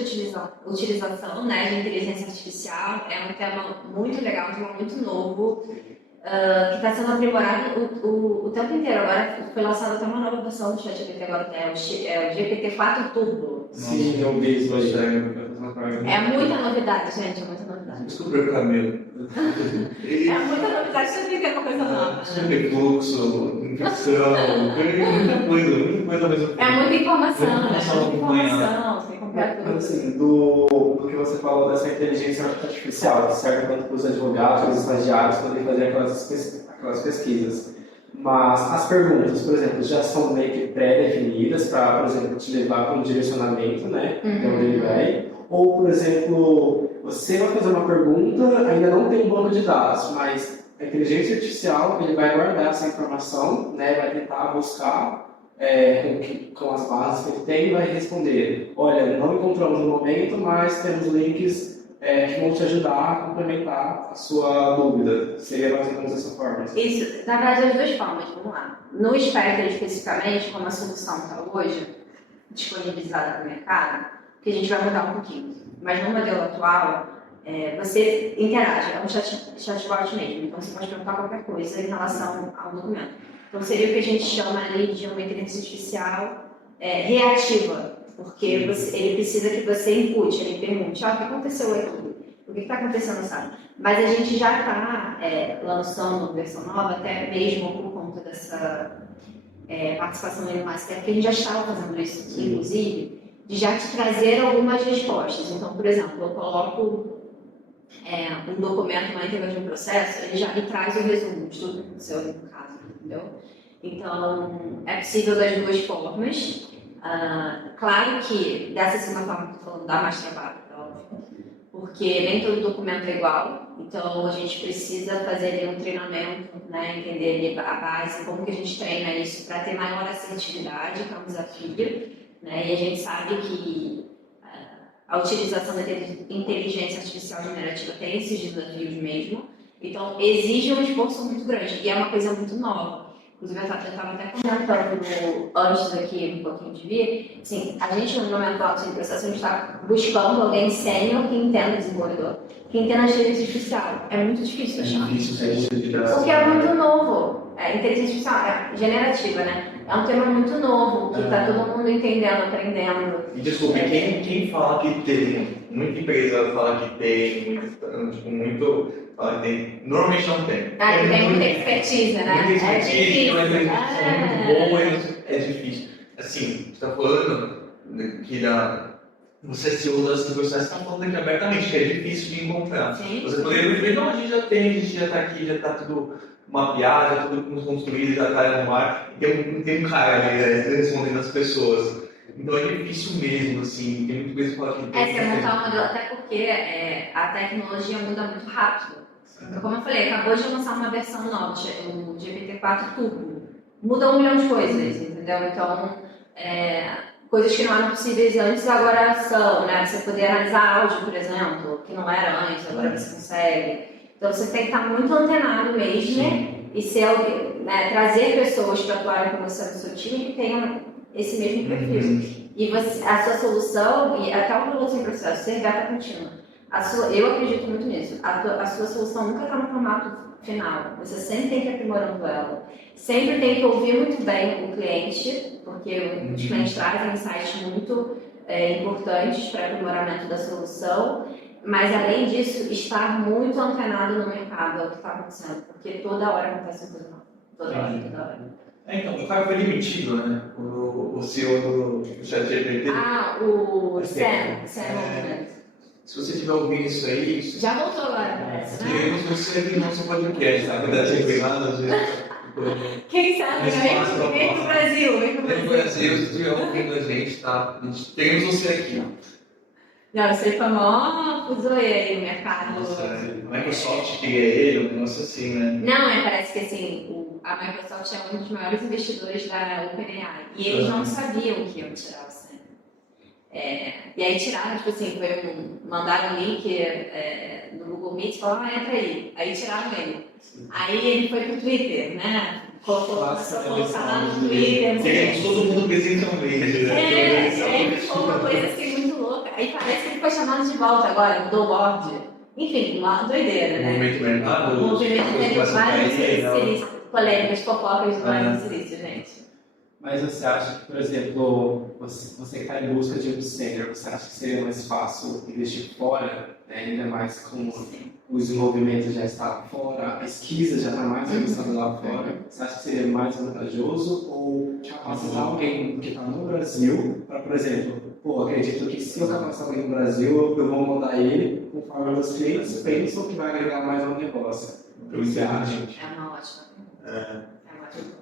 utilização, né, de inteligência artificial. É um tema muito legal, um tema muito novo, que está sendo aprimorado o tempo inteiro. Agora foi lançada até uma nova versão do ChatGPT, agora é o GPT-4 Turbo. Sim, eu vi isso hoje. É muita novidade, gente, é muita novidade. Descobriu o Camilo. É muita novidade, você fica com coisa nova. Refluxo, infecção, muita coisa ao mesmo tempo. É muita informação, né? Mas assim, do que você falou dessa inteligência artificial, que serve tanto para os advogados, para os estagiários poderem fazer aquelas pesquisas. Mas as perguntas, por exemplo, já são meio que pré-definidas para, por exemplo, te levar para um direcionamento, né? De onde ele vai. Ou, por exemplo, você vai fazer uma pergunta, ainda não tem um banco de dados, mas a inteligência artificial ele vai guardar essa informação, né? Vai tentar buscar com as bases que ele tem e vai responder: olha, não encontramos no momento, mas temos links que vão te ajudar a complementar a sua dúvida. Seria mais ou menos dessa forma? Isso, na verdade, as duas formas, vamos lá. No Spectrum, especificamente, como a solução está hoje, disponibilizada para o mercado, que a gente vai mudar um pouquinho. Mas no modelo atual, você interage, é um chatbot mesmo, então você pode perguntar qualquer coisa em relação ao documento. Então seria o que a gente chama ali de uma inteligência artificial reativa, porque ele precisa que você inpute, ele pergunte: o que aconteceu aqui? O que está acontecendo, sabe? Mas a gente já está lançando uma versão nova, até mesmo por conta dessa participação no Master, porque a gente já estava fazendo isso, inclusive, de já te trazer algumas respostas. Então, por exemplo, eu coloco um documento na íntegra de um processo, ele já me traz o resumo de tudo que aconteceu ali no caso, entendeu? Então, é possível das duas formas. Claro que dessa segunda forma que eu estou falando dá mais trabalho, óbvio, porque nem todo documento é igual, então a gente precisa fazer ali um treinamento, né, entender ali a base, como que a gente treina isso para ter maior assertividade, que é um desafio, né, e a gente sabe que a utilização da inteligência artificial generativa tem esses desafios mesmo, então exige um esforço muito grande, e é uma coisa muito nova. Inclusive, eu estava até comentando antes aqui, um pouquinho de vir, assim, a gente no momento alto de processo, a gente está buscando alguém sênior que entenda o desenvolvedor, que entenda a inteligência artificial. É muito difícil achar. Porque é muito novo. Inteligência artificial generativa, né? É um tema muito novo, que está todo mundo entendendo, aprendendo. E desculpe, quem fala que tem, muita empresa fala que tem, muito fala que tem, normalmente não tem. Que tem muita expertise, né? Muita expertise, mas é muito bom, é difícil. Assim, você está falando você se usa assim, você está falando aqui abertamente, que é difícil de encontrar. Sim. Você poderia dizer, não, a gente já tem, a gente já está aqui, já está tudo mapeado, já tudo construído, já está no ar. Tem um cara ali, né, respondendo as pessoas. Então é difícil mesmo, assim, tem muito coisa que fala que tem. Você montar um modelo, até porque a tecnologia muda muito rápido. Então, como eu falei, acabou de lançar uma versão nova, o GPT-4 Turbo. Muda 1 milhão de coisas, entendeu? Então, coisas que não eram possíveis antes agora são, né? Você poder analisar áudio, por exemplo, que não era antes, agora você consegue. Então, você tem que estar muito antenado mesmo e ser, né, trazer pessoas para atuarem com você no seu time que tenham esse mesmo perfil. E a sua solução, e até o piloto em processo, ser beta contínua. Eu acredito muito nisso. A sua solução nunca está no formato final. Você sempre tem que ir aprimorando ela. Sempre tem que ouvir muito bem o cliente, porque os clientes trazem insights muito importantes para o aprimoramento da solução. Mas, além disso, estar muito antenado no mercado, é o que está acontecendo. Porque toda hora acontece uma coisa nova. Toda hora. Então, o cara foi demitido, né? O CEO do ChatGPT. O Sam Altman. Se você estiver ouvindo isso aí... Já voltou agora, parece, né? Queremos você aqui no nosso podcast, tá? Cuidado de privado, Quem sabe, vem pro Brasil. Vem pro Brasil, se estiver ouvindo a gente, tá? Queremos você aqui. Não, você foi mó fuzoe aí no mercado. Nossa, a Microsoft queria ele, um negócio assim, né? Não, parece que assim, a Microsoft é um dos maiores investidores da OpenAI. E eles não sabiam que iam tirar o Sam. E aí tiraram, tipo assim, mandaram um link no Google Meet e falaram, entra aí. Aí tiraram ele. Aí ele foi pro Twitter, né? Começou a colocar lá no Twitter. Queremos todo mundo presencialmente, né? Sempre foi uma coisa assim muito louca. Aí parece que ele foi chamado de volta agora, mudou o board. Enfim, uma doideira, né? Movimento mercado. O movimento teve várias polêmicas, fofocas do Vale do Silício, gente. Mas você acha que, por exemplo, você que está em busca de um sênior, você acha que seria mais fácil investir fora, né? Ainda mais com o desenvolvimento já está fora, a pesquisa já está mais avançada lá fora? Você acha que seria mais vantajoso ou capacitar alguém que está no Brasil para, por exemplo, acredito que se eu capacitar alguém no Brasil, eu vou mandar ele conforme os clientes pensam que vai agregar mais ao negócio? O que você acha? É uma ótima pergunta.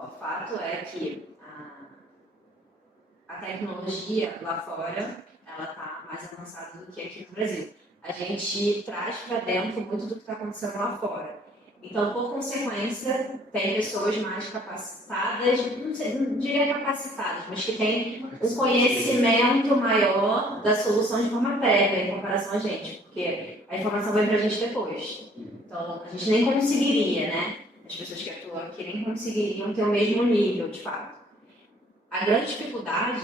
O fato é que a tecnologia lá fora ela está mais avançada do que aqui no Brasil. A gente traz para dentro muito do que está acontecendo lá fora. Então, por consequência, tem pessoas mais capacitadas, não diria capacitadas, mas que têm um conhecimento maior da solução de forma prévia em comparação a gente, porque a informação vem para a gente depois. Então, a gente nem conseguiria, né? As pessoas que atuam aqui nem conseguiriam ter o mesmo nível, de fato. A grande dificuldade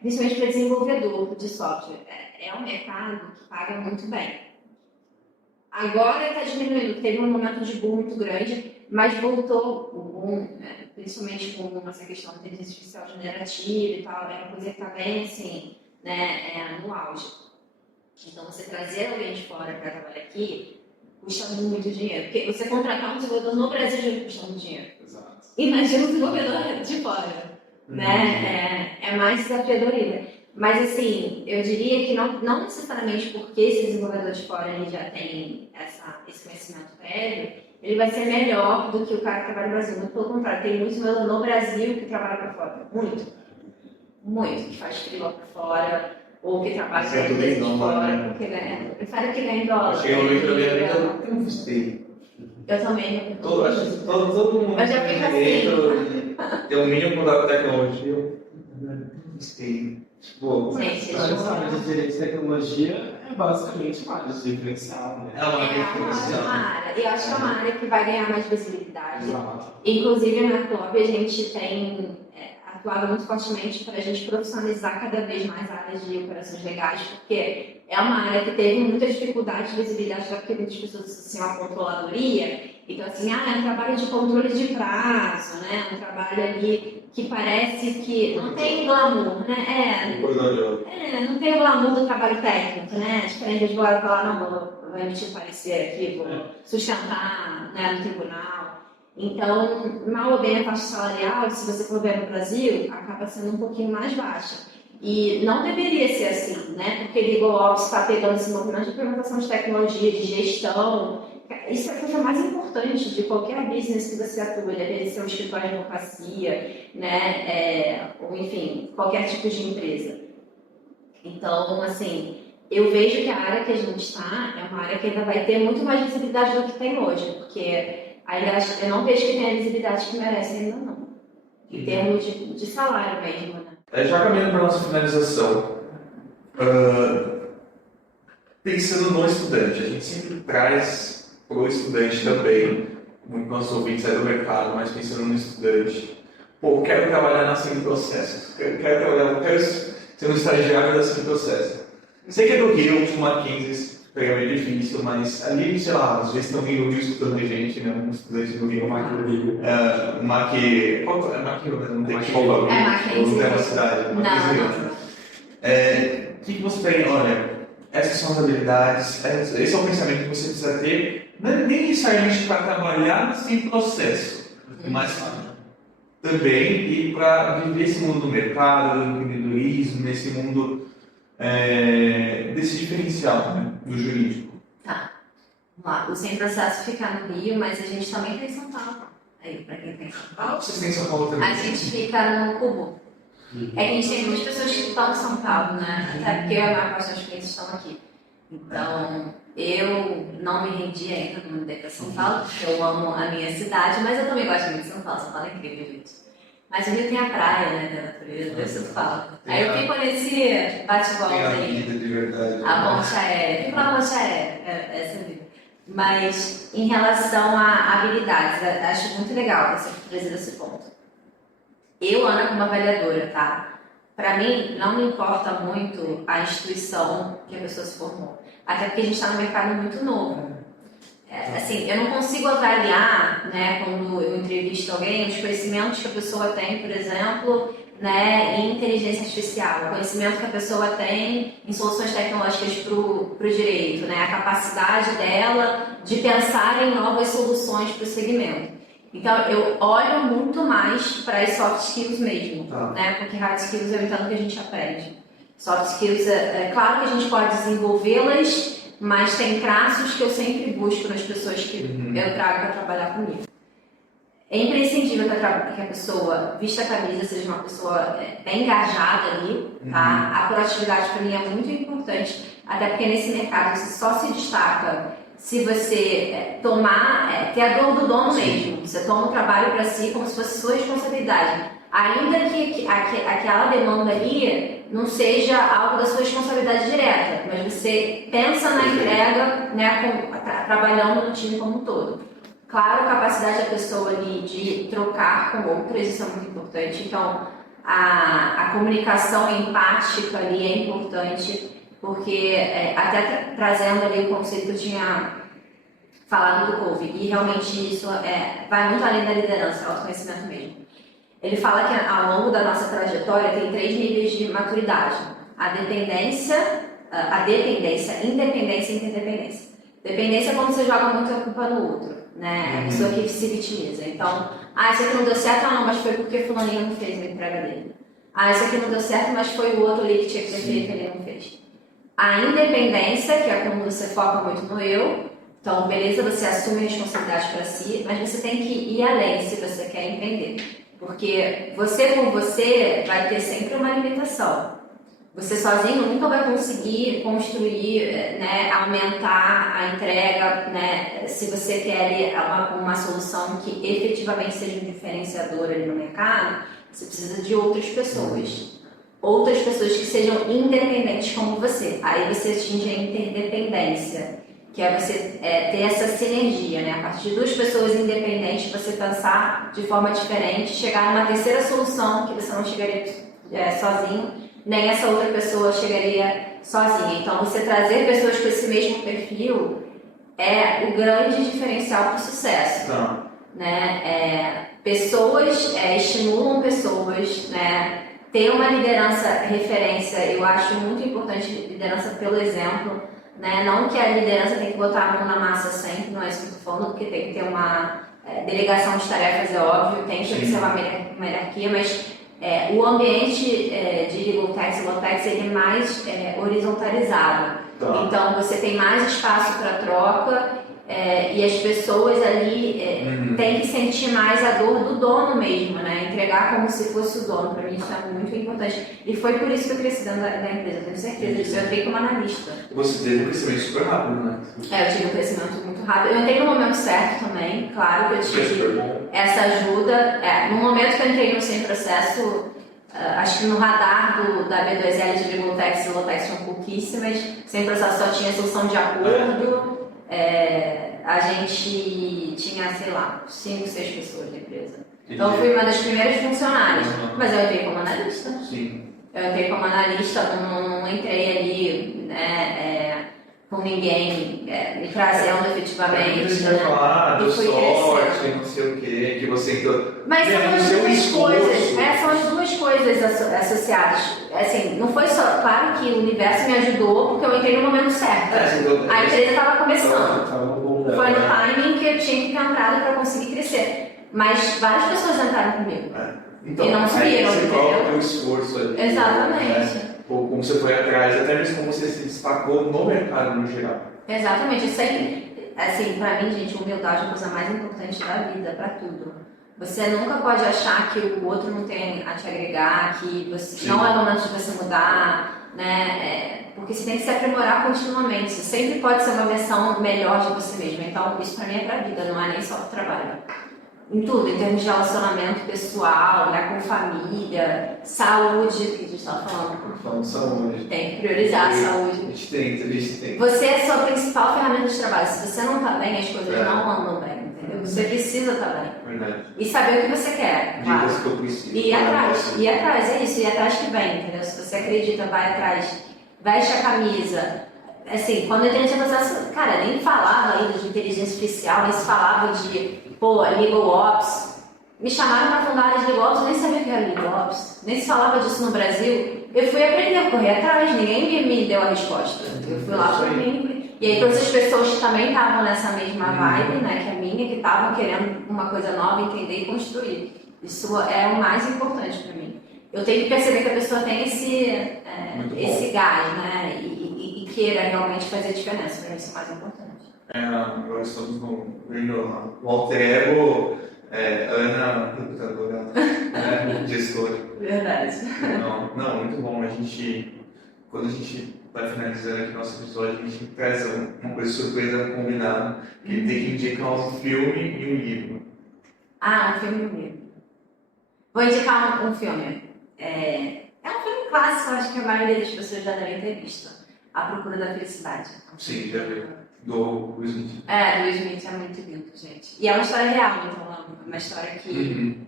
principalmente para desenvolvedor de software, é um mercado que paga muito bem. Agora está diminuindo, teve um momento de boom muito grande, mas voltou o boom, principalmente com essa questão da inteligência artificial generativa e tal, é uma coisa que está bem assim, né, no auge. Então, você trazer alguém de fora para trabalhar aqui custa muito dinheiro, porque você contratar um desenvolvedor no Brasil já custa muito dinheiro. Exato. Imagina um desenvolvedor de fora, né? É mais desafiador ainda. Mas, assim, eu diria que não necessariamente porque esse desenvolvedor de fora ele já tem esse conhecimento prévio, ele vai ser melhor do que o cara que trabalha no Brasil. Muito pelo contrário, tem muito desenvolvedor no Brasil que trabalha para fora. Muito. Que faz freela para fora, ou que trabalha para empresa de fora, porque ganha. Prefere que ganhe em dólar. Achei um momento da minha vida que eu não gostei. Eu também. Todo mundo. Eu já fico assim. Tem um mínimo contato com tecnologia. Eu não gostei. Tipo, Gente, a área de direito e tecnologia é basicamente uma área de diferencial, né? é uma área. Eu acho que é uma área que vai ganhar mais visibilidade. Exato. Inclusive, na Club, a gente tem atuado muito fortemente para a gente profissionalizar cada vez mais áreas de operações legais, porque é uma área que teve muita dificuldade de visibilidade, porque muitas pessoas associam à controladoria. Então, assim, é um trabalho de controle de prazo, né? Um trabalho ali que parece que não tem glamour, né? Não tem o glamour do trabalho técnico, né? Diferente de advogado falar, não, vou emitir parecer aqui, vou sustentar, né, no tribunal. Então, mal ou bem a faixa salarial, se você for ver no Brasil, acaba sendo um pouquinho mais baixa. E não deveria ser assim, né? Porque Legal Ops está pegando esse movimento de implementação de tecnologia, de gestão. Isso é a coisa mais importante de qualquer business que você atua, deve ser um escritório de advocacia, né? Ou enfim, qualquer tipo de empresa. Então, assim, eu vejo que a área que a gente está é uma área que ainda vai ter muito mais visibilidade do que tem hoje, porque ainda eu não vejo que tem a visibilidade que merece ainda não, em termos de salário mesmo, né? Já caminhando para a nossa finalização, pensando no estudante, a gente sempre traz para o estudante também, muito nossos ouvintes é do mercado, mas pensando no estudante, pô, quero trabalhar na Sim Processos, quero ser um estagiário da Sim Processos. Sei que é do Rio, tipo Mackenzie, é meio difícil, mas ali, sei lá, às vezes estão vindo Rio escutando a gente, né? Um estudante do Rio. Mac do Rio. Mac. Qual é Mac? Não tem que falar. Mackenzie. Não tem uma cidade. Não. O que você tem? Olha, essas são as habilidades, esse é o pensamento que você precisa ter, não é nem necessariamente para trabalhar sem processo, mas também e para viver esse mundo do mercado, do empreendedorismo, nesse mundo desse diferencial, né, do jurídico. Tá. Vamos lá. O Sem Processo fica no Rio, mas a gente também tem em São Paulo. Aí, para quem tem em São Paulo. Vocês têm São Paulo também? A gente fica no Cubo. É que a gente tem muitas pessoas que estão em São Paulo, né? Até porque a maior parte dos clientes estão aqui. Então, eu não me rendi ainda, não mudei para São Paulo, porque eu amo a minha cidade, mas eu também gosto muito de São Paulo. São Paulo é incrível, gente. Mas o Rio tem a praia, né? Da natureza, por isso eu falo. Aí eu fico nesse bate-volta Tem a aí. vida de verdade. A ponte aérea. Fico na ponte aérea, essa vida. Mas, em relação a habilidades, acho muito legal você trazer esse ponto. Eu ando como avaliadora, tá? Para mim, não me importa muito a instituição que a pessoa se formou. Até porque a gente está no mercado muito novo. Assim, eu não consigo avaliar, né, quando eu entrevisto alguém, os conhecimentos que a pessoa tem, por exemplo, né, em inteligência artificial, o conhecimento que a pessoa tem em soluções tecnológicas para o direito, né, a capacidade dela de pensar em novas soluções para o segmento. Então, eu olho muito mais para as soft skills mesmo, né, porque hard skills eu entendo que a gente aprende. Soft skills, claro que a gente pode desenvolvê-las, mas tem traços que eu sempre busco nas pessoas que eu trago para trabalhar comigo. É imprescindível que a pessoa vista a camisa, seja uma pessoa bem engajada ali, tá? A proatividade para mim é muito importante, até porque nesse mercado você só se destaca se você ter a dor do dono mesmo. Você toma o trabalho para si como se fosse sua responsabilidade. Ainda que aquela demanda ali não seja algo da sua responsabilidade direta, mas você pensa na entrega, né, trabalhando no time como um todo. Claro, a capacidade da pessoa ali de trocar com outras, isso é muito importante. Então, a comunicação empática ali é importante, porque até trazendo ali o conceito que eu tinha falado do Covey, e realmente isso vai muito além da liderança, é autoconhecimento mesmo. Ele fala que ao longo da nossa trajetória tem 3 níveis de maturidade: a dependência, independência e interdependência. Dependência é quando você joga muito a culpa no outro, né? A pessoa que se vitimiza. Então, isso aqui não deu certo, não, mas foi porque fulaninho não fez a entrega dele. Isso aqui não deu certo, mas foi o outro ali que tinha que ter feito e ele não fez. A independência, que é quando você foca muito no eu. Então, beleza, você assume a responsabilidade para si, mas você tem que ir além se você quer empreender. Porque você por você vai ter sempre uma limitação. Você sozinho nunca vai conseguir construir, né, aumentar a entrega, né, se você quer ali uma solução que efetivamente seja um diferenciador ali no mercado, você precisa de outras pessoas. Outras pessoas que sejam independentes como você. Aí você atinge a interdependência, que é você ter essa sinergia, né? A partir de 2 pessoas independentes, você pensar de forma diferente, chegar numa terceira solução que você não chegaria sozinho, nem essa outra pessoa chegaria sozinha. Então, você trazer pessoas com esse mesmo perfil é o grande diferencial para o sucesso. Né? Pessoas estimulam pessoas, né? Ter uma liderança referência, eu acho muito importante liderança pelo exemplo. Né? Não que a liderança tem que botar a mão na massa sempre, não é isso que eu estou falando, porque tem que ter uma delegação de tarefas, é óbvio, tem que ser uma hierarquia, mas O ambiente de legal tech, ele é mais horizontalizado. Tá. Então você tem mais espaço para troca e as pessoas ali têm que sentir mais a dor do dono mesmo, né? Entregar como se fosse o dono. Para mim isso é muito importante. E foi por isso que eu cresci dentro da empresa, eu tenho certeza disso. Eu entrei como analista. Você teve um crescimento super rápido, né? Eu tive um crescimento muito rápido. Eu entrei no momento certo também, claro que eu Foi super tive bom. essa ajuda. No momento que eu entrei no Sem Processo, acho que no radar da B2L de Legaltex e Lotex tinham pouquíssimas. Sem Processo só tinha solução de acordo. A gente tinha, sei lá, 5, 6 pessoas na empresa. Então eu fui uma das primeiras funcionárias. Mas eu entrei como analista. Sim. Eu entrei como analista, não entrei ali, né, com ninguém me trazendo efetivamente. Você vai falar, deu E fui sorte, crescendo. não sei o quê, que você entrou. Mas são as Seu duas esforço. coisas, são as duas coisas associadas. Assim, não foi só, claro que o universo me ajudou porque eu entrei no momento certo. A empresa estava começando. Tava no bom Foi no dela. timing que eu tinha que ter entrado para conseguir crescer. Mas várias pessoas entraram comigo. Então, E não aí subiram, você entendeu? coloca o esforço ali. Exatamente. Né? Ou como você foi atrás, até mesmo como você se destacou no mercado no geral. Exatamente, eu sempre, assim, pra mim, gente, humildade é a coisa mais importante da vida, pra tudo. Você nunca pode achar que o outro não tem a te agregar, que você, não é o momento de você mudar, né? Porque você tem que se aprimorar continuamente, você sempre pode ser uma versão melhor de você mesmo. Então, isso pra mim é pra vida, não é nem só pro trabalho. Em tudo, em termos de relacionamento pessoal, né, com família, saúde, que a gente estava falando. Falando de saúde. Tem que priorizar a saúde. A gente tem. Você é a sua principal ferramenta de trabalho. Se você não está bem, as coisas não andam bem, entendeu? Você precisa estar bem. Verdade. E saber o que você quer, claro. Dicas que eu preciso. E ir atrás, é isso, ir atrás que vem, entendeu? Se você acredita, vai atrás, veste a camisa. Assim, quando eu entrei no processo, cara, nem falava ainda de inteligência artificial, nem se falava de, legal ops. Me chamaram para fundar a área de legal ops, eu nem sabia o que era legal ops, nem se falava disso no Brasil. Eu fui aprender a correr atrás, ninguém me deu a resposta. Eu fui lá para mim. E aí todas as pessoas que também estavam nessa mesma vibe, né, que a minha, que estavam querendo uma coisa nova, entender e construir. Isso é o mais importante para mim. Eu tenho que perceber que a pessoa tem esse gás, né, e queira realmente fazer diferença. Para mim isso é o mais importante. Agora estamos vendo o alter ego, Ana, computadora, né, gestora. Verdade. Não, muito bom. Quando a gente vai finalizando aqui nosso episódio, a gente traz uma coisa surpresa combinada, que ele tem que indicar um filme e um livro. Um filme e um livro. Vou indicar um filme. É um filme clássico, acho que a maioria das pessoas já devem ter visto. A Procura da Felicidade. Sim, já viu. Do Will Smith. Do Will Smith é muito lindo, gente. E é uma história real, então é uma história que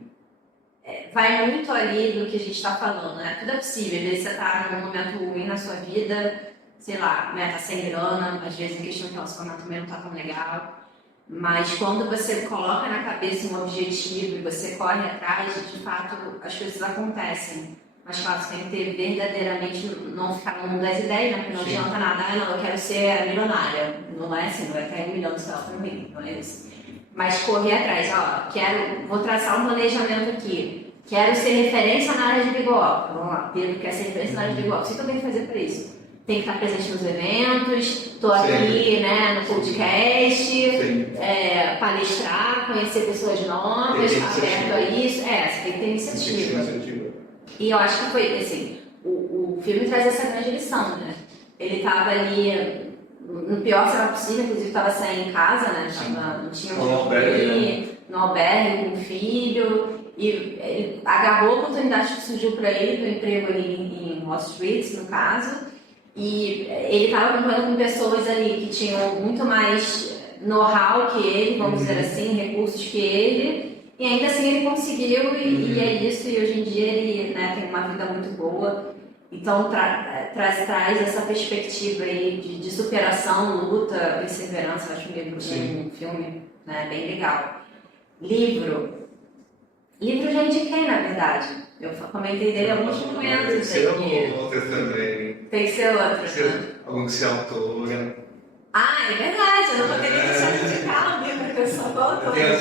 vai muito ali do que a gente está falando, né? Tudo é possível. Às vezes você está num momento ruim na sua vida, sei lá, né? Tá sem grana, às vezes em questão de relacionamento também não tá tão legal. Mas quando você coloca na cabeça um objetivo e você corre atrás, de fato as coisas acontecem. Mas claro, você tem que ter verdadeiramente, não ficar no mundo das ideias, né? Porque não adianta nada, não, eu quero ser milionária. Não é assim, não vai cair 1 milhão de celular para mim, não é isso. Mas correr atrás, vou traçar um planejamento aqui. Quero ser referência na área de legal. Vamos lá, Pedro quer ser referência na área de legal. O que eu tenho que fazer para isso? Tem que estar presente nos eventos, estou aqui, né, no podcast, palestrar, conhecer pessoas novas, estar aberto a isso. Você tem que ter iniciativa. E eu acho que foi, assim, o filme traz essa grande lição, né? Ele estava ali, no pior cenário possível, inclusive estava saindo em casa, né? Não tinha no albergue com o filho. E ele agarrou a oportunidade que surgiu para ele, do emprego ali em Wall Street, no caso. E ele estava concorrendo com pessoas ali que tinham muito mais know-how que ele, vamos dizer assim, recursos que ele. E ainda assim ele conseguiu e é isso. E hoje em dia ele, né, tem uma vida muito boa. Então traz essa perspectiva aí de superação, luta, perseverança. Acho um filme, né, bem legal. Livro eu já indiquei, na verdade. Eu comentei dele em alguns momentos. Tem que ser outro também. Tem que ser outro, né? Algum que se autora. É verdade. Eu não poderia deixar de indicar um livro que eu sou autora. Eu tenho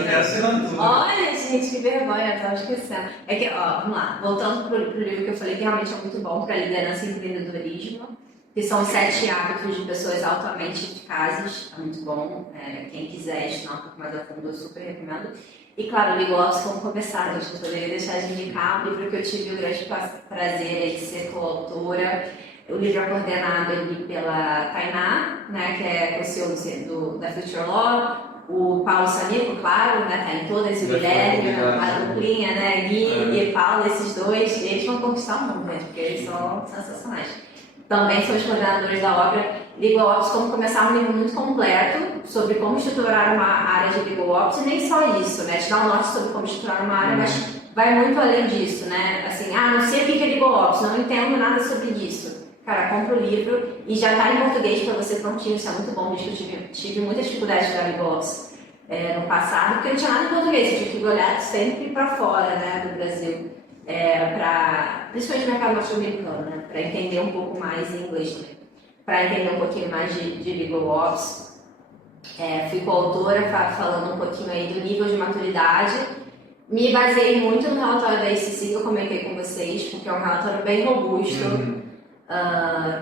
até assinatura. Olha, gente. gente, que vergonha, eu tava esquecendo. É que, ó, vamos lá, voltando pro livro que eu falei que realmente é muito bom para liderança e empreendedorismo, que são os 7 hábitos de pessoas altamente eficazes, é muito bom. Quem quiser estudar um pouco mais a fundo, eu super recomendo. E claro, o Legal Office como começar, eu poderia deixar de indicar um livro que eu tive o grande prazer de ser coautora. O livro é coordenado ali pela Tainá, né, que é o CEO da Future Law. O Paulo Sanico, claro, né, tá em todas, o Guilherme, a duplinha, né, Gui e Paulo, esses dois, eles vão conquistar o mundo, gente, porque eles são sensacionais. Também são os coordenadores da obra Legal Ops, como começar um livro muito completo sobre como estruturar uma área de Legal Ops, e nem só isso, né, te dá um norte sobre como estruturar uma área, mas vai muito além disso, né, assim, não sei o que é Legal Ops, não entendo nada sobre isso. Cara, compra o livro e já está em português para você prontinho, isso é muito bom, desde que eu tive muita dificuldade de dar Legal Ops no passado, porque não tinha nada em português, eu tinha que olhar sempre para fora, né, do Brasil, principalmente no mercado norte-americano, né, para entender um pouco mais em inglês também, para entender um pouquinho mais de Legal Ops. Fui coautora falando um pouquinho aí do nível de maturidade. Me baseei muito no relatório da ICC que eu comentei com vocês, porque é um relatório bem robusto.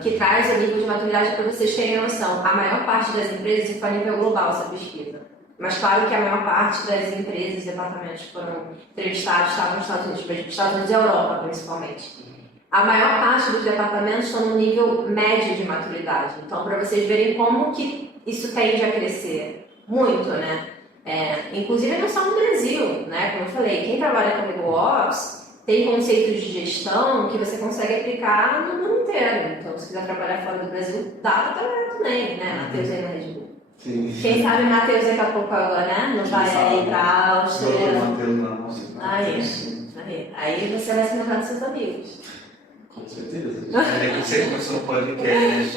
Que traz o nível de maturidade para vocês terem noção. A maior parte das empresas, e foi a nível global essa pesquisa, mas claro que a maior parte das empresas e departamentos que foram entrevistados estavam nos Estados Unidos, mas nos Estados Unidos e Europa principalmente. A maior parte dos departamentos estão no nível médio de maturidade. Então, para vocês verem como que isso tende a crescer muito, né? Inclusive não só no Brasil, né? Como eu falei, quem trabalha com Legal Ops tem conceitos de gestão que você consegue aplicar no mundo inteiro. Então, se quiser trabalhar fora do Brasil, dá para trabalhar também, né? Matheus aí na Red Bull. Sim. Quem sabe Matheus daqui a pouco agora, né? Não vai aí para a Áustria. Aí você vai se lembrar dos seus amigos. Com certeza. Que você começou no podcast.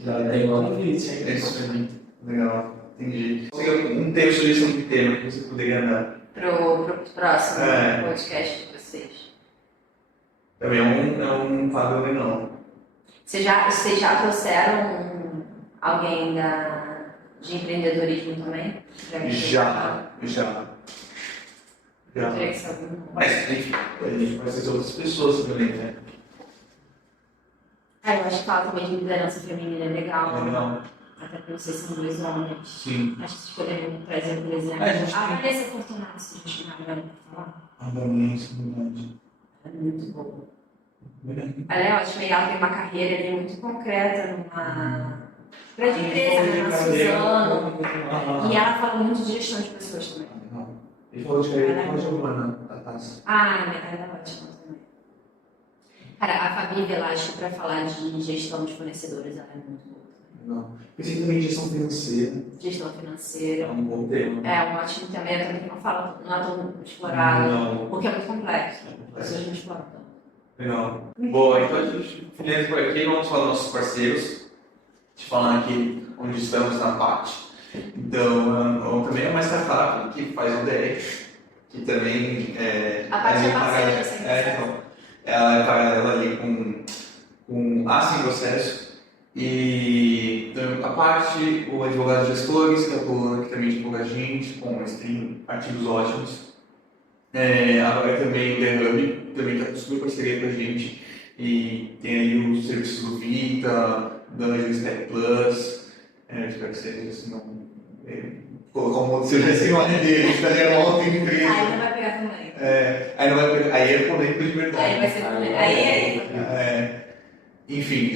Já tem um convite, hein? É isso aí. Legal, entendi. Um tema, sugestão de tema que você poderia dar Pro próximo podcast de vocês. também é um quadro legal. Vocês já trouxeram alguém de empreendedorismo também? Já. Teria que ser algum. Mas, enfim, a gente vai ser outras pessoas também, né? Eu acho que falar também de liderança feminina é legal. Legal. Até porque vocês são 2 homens. Sim. Acho que vocês poderiam trazer, por exemplo, a Vanessa Fortunato, se a gente chamar agora para falar. A Vanessa, verdade. É muito boa. Ela é ótima e ela tem uma carreira ali muito concreta numa grande empresa, né? Na Suzano. E ela fala muito de gestão de pessoas também. Ele falou de carreira com a Giovana, a taça. Ela é ótima também. Cara, a Fabi Velasco, para falar de gestão de fornecedores, ela é muito boa. Não. Pensei também em gestão financeira. Gestão financeira. É um bom tema. É um ótimo tema, eu também não falo, não é tão explorado, Não. porque é muito complexo. É As complexo. pessoas não exploram tanto. Legal. Boa, então a gente finaliza por aqui. Vamos falar dos nossos parceiros. Te falando aqui onde estamos na parte. Então, também é uma startup que faz o DR, que também A parte é parceira, assim. então, ela é paralela ali com a Sem Processo. E então, a parte, o advogado gestores, que atua aqui também divulga a gente, com stream, artigos ótimos. Agora também o The Hub, também está super parceria com a gente. E tem aí os serviços do Vita, do Anjo Step Plus. Espero que seja, se não colocar um monte de serviço em ordem dele, estaria ontem em empresa. Aí não vai pegar também. Aí não vai pegar, aí é polêmico de verdade. Aí vai ser também. Aí. Enfim,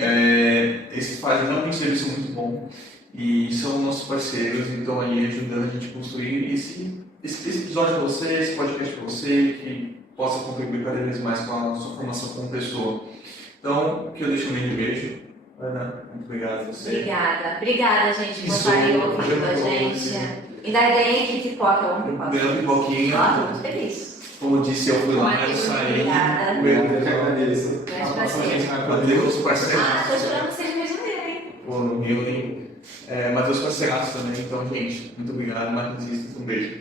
eles fazem realmente um serviço muito bom e são nossos parceiros, então aí ajudando a gente a construir esse episódio para você, esse podcast para você, que possa contribuir cada vez mais com a sua formação como pessoa. Então, aqui eu deixo um grande beijo. Ana, muito obrigado a você. Obrigada, gente, por estarem ouvindo a gente. Ainda ganhei aqui pipoca, eu amo pipoca. Ganhando pipoquinha. Estou muito feliz. Como disse, eu fui lá, eu saí. Obrigada. Eu que agradeço. Grande prazer. Matheus, parceiro. Tô chorando vocês no Rio de Janeiro, hein? Pô, no Rio, Matheus parceiraço também. Então, gente, muito obrigado. Matheus, um beijo.